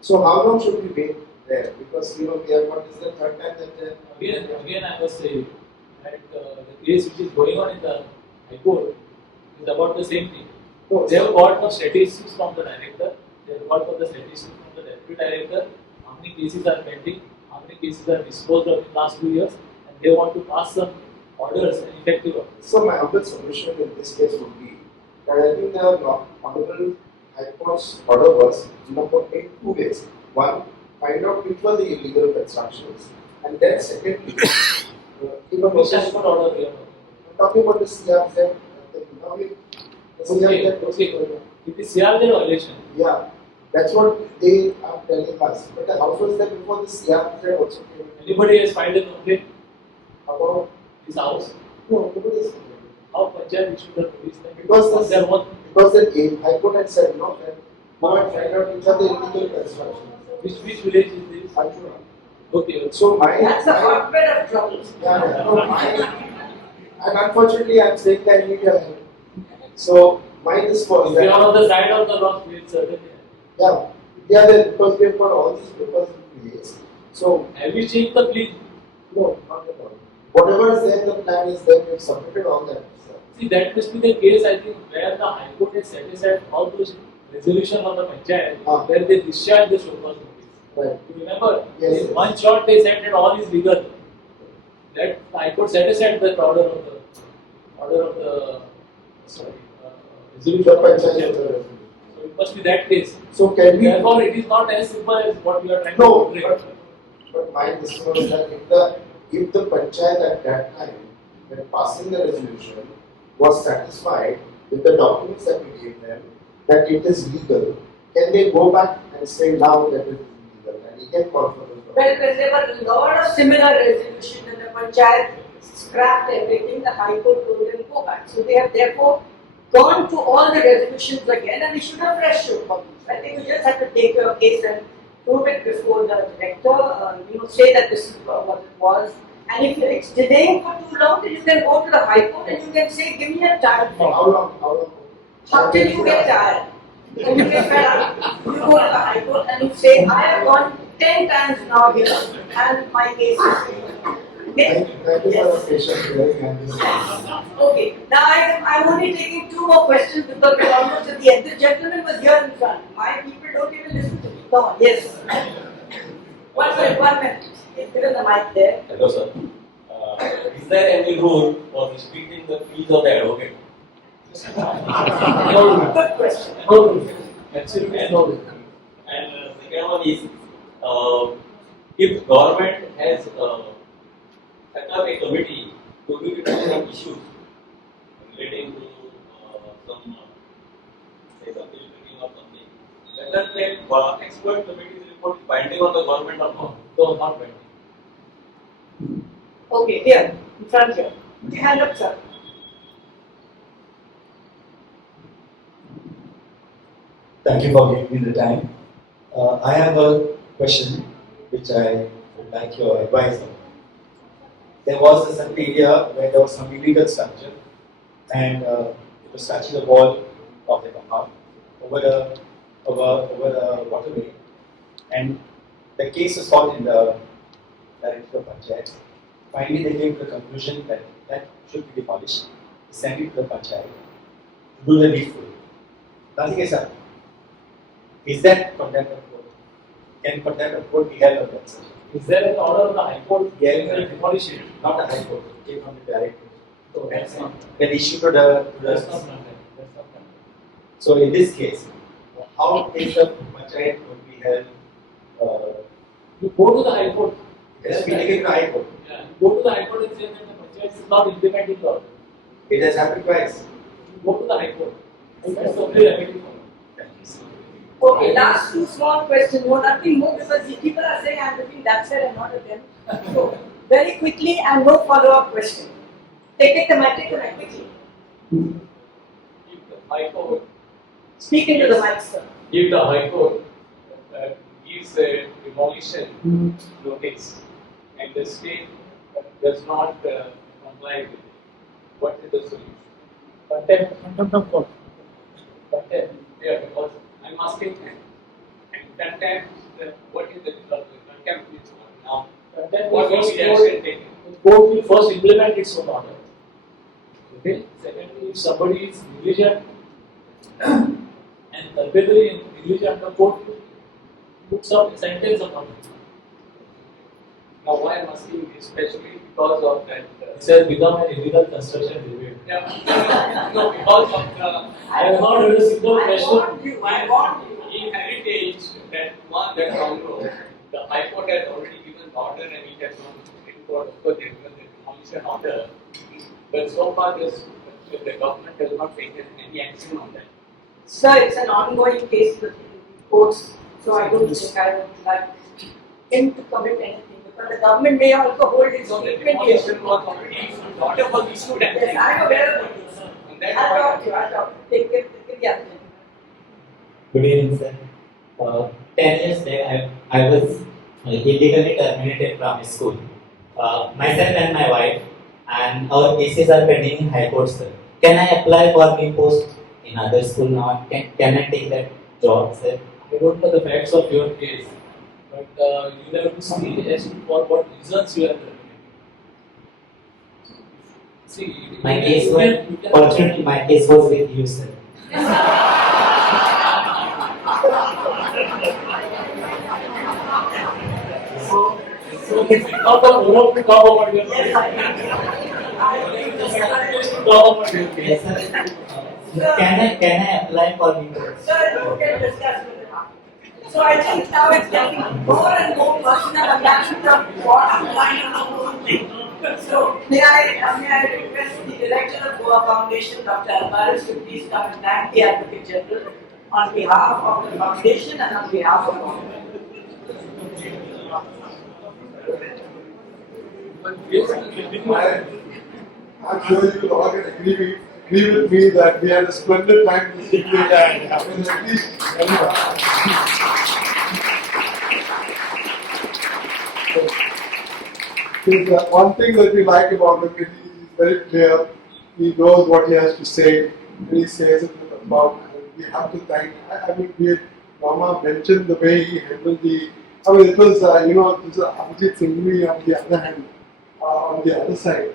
So how long should we wait there? Because we have what is the third time that Again, I must say that the case which is going on in the High Court is about the same thing. They have got the statistics from the director, they have got the statistics from the deputy director, how many cases are pending, how many cases are disposed of in the last 2 years, and they want to pass some orders and effective orders. So my humble solution in this case would be that I think the Honorable High Court's order was in 2 ways. One, find out which were the illegal constructions, and then secondly, give a Which notice. High Court order we are Talking about the CRZ, the economic. Okay. It is CRZ violation. Yeah, that's what they are telling us. But the house was there before the CRZ also came. Anybody has filed a complaint About this house? no, nobody is. How Panchayat issued the notice then? Because there was because the High Court had said no, that go and find out which are the illegal constructions. which village is this? Arjuna. Okay. So That's a hotbed of trouble. And unfortunately, I'm saying that I need your help. So my response. If you are on the side of the rock, we will certainly help. Yeah, there because we have got all these papers in place. So have you changed the plea? no, not at all. Whatever is there, the plan is there. We have submitted all that. See, that must be the case, I think, where the High Court has set aside all those resolutions of the Panchayat, where they discharge the show cause notice. Right. You remember? Yes, In yes. one shot, they said that all is legal. That the High Court set aside the order of the resolution. The of the Panchayat. Panchayat. So it must be that case. So can we? Therefore, it is not as simple as what we are trying to No, portray. but my question was that if the panchayat at that time, when passing the resolution, was satisfied with the documents that we gave them, that it is legal, can they go back and say now that it is legal and again call for those Well, documents? there were a lot of similar resolutions and the panchayat scrapped everything, the High Court told them go back. So they have therefore gone to all the resolutions again and issued a fresh show copies. I think you just have to take your case and prove it before the director, say that this is what it was. And if it's delaying for too long, then you can go to the High Court and you can say, give me a time frame. How long? How long? Until you get tired. When you get fed up, you go to the High Court and you say, I have gone 10 times now here and my case is okay? Thank you for the patience hearing and this. Okay, now I'm only taking 2 more questions because we're almost at the end. The gentleman was here in front. My people don't even listen to me. Come on, yes. 1 minute, 1 minute. Given the mic there. Hello, sir. Is there any rule for restricting the fees of the advocate? Good question. No, absolutely no. And second one is, if government has set up a committee to look into some issues relating to some, say, some bill making or something, whether that expert committee's report is binding on the government or not? No, not binding. Okay, here, in front here. Put your hand up, sir. Thank you for giving me the time. I have a question which I would like your advice on. There was a certain area where there was some illegal structure and it was touching the wall of the compound over the waterway, and the case was fought in the director of Panchayat. Finally, they came to the conclusion that that should be demolished, send it to the Panchayat to do the needful. Nothing is happened. Is that contempt of court? Can contempt of court be held on that session? Is there an order of the High Court Yeah, to demolish it? not the High Court, it came from the director. So that's not. Then issued to the That's not contempt. That's not contempt. So in this case, how is the Panchayat would be held? You go to the High Court. It has been taken to the High Court. Yeah. You go to the High Court and say that the Panchayat is not implementing the order. It has happened twice. You go to the High Court. That's the only remedy for it. Okay, last 2 small questions. No, nothing more because the people are saying I'm looking that side and not at them. So, very quickly and no follow-up question. Take the mic quickly. If the High Court, Speak into the mic, sir. If the High Court gives a demolition notice and the state does not comply with it, what is the solution? Contempt of court. Contempt. Yeah, because I'm asking, and contempt, what is the result? Contempt is what? Now, what will be the action taken? The court will first implement its own order. Okay. Secondly, if somebody is negligent and culpably negligent, the court will put some sentence upon it. Now, why I'm asking, especially because of that, this has become an illegal construction debate. Yeah, no, because of the. I have not heard a single question. I warned you. in heritage, that one, that Congo, the High Court has already given order and it has gone to the Supreme Court, of course, they have given the demolition order. But so far, the government has not taken any action on that. Sir, it's an ongoing case with the courts, so I don't think I would like him to commit anything. Because the government may also hold its So the statement demolition was already issued, the order was issued and Yes, I'm aware of it. on that I'll talk point, to you, I'll talk to you. Take the other thing. Good evening, sir. 10 years back, I was illegally terminated from school. Myself and my wife, and our cases are pending in High Court, sir. Can I apply for new post in other school now? Can I take that job, sir? I don't know the facts of your case, but you have to see as to for what reasons you are terminated. See, My case was, fortunately, my case was with you, sir. So it's not the owner to talk about your case. Yes, sir. Can I apply for new roles? Sir, you can discuss with him. So I think now it's getting more and more personal, and that's the bottom line of the whole thing. So may I request the director of Goa Foundation, Dr. Alvares, to please come and thank the Advocate General on behalf of the foundation and on behalf of all. I'm sure you will all agree with me that we had a splendid time this evening and at least one thing that we like about him is he's very clear, he knows what he has to say, and he says it with a mouth, and we have to thank, Norma mentioned the way he handled it was, this is Abhijit Singhvi on the other hand, on the other side.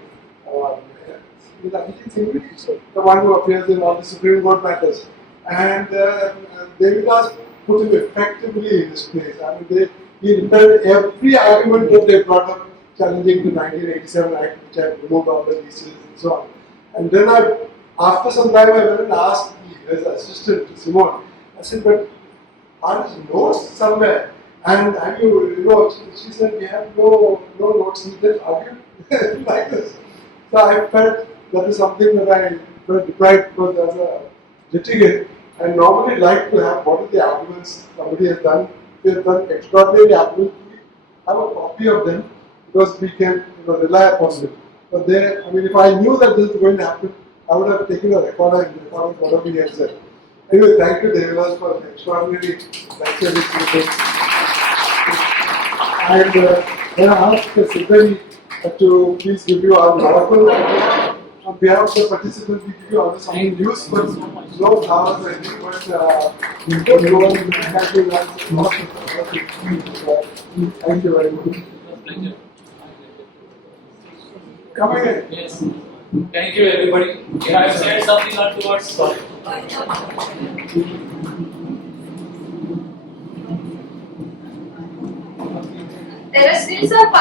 Abhijit Singhvi, the one who appears in all the Supreme Court matters. And Devidas put him effectively in his place. He repelled every argument that they brought up challenging the 1987 Act, which had removed all the leases and so on. And then after some time, I went and asked his assistant, Simone, I said, but are his notes somewhere? And have she said, we have no notes, he just argued like this. So I felt that is something that I felt deprived because as a litigant, I normally like to have what are the arguments somebody has done. If they have done extraordinary arguments, we have a copy of them because we can rely upon them. But if I knew that this was going to happen, I would have taken a recorder and recorded whatever he had said. Anyway, thank you, Devidas, for the extraordinary lecture which you did. And then I asked Siddhari to please give you our oracle. On behalf of the participants, we give you all something useful, no flowers or anything, but you can go and thank you guys. Thank you very much. Come again. Yes. Thank you, everybody. If I have said something untoward, sorry. There are still some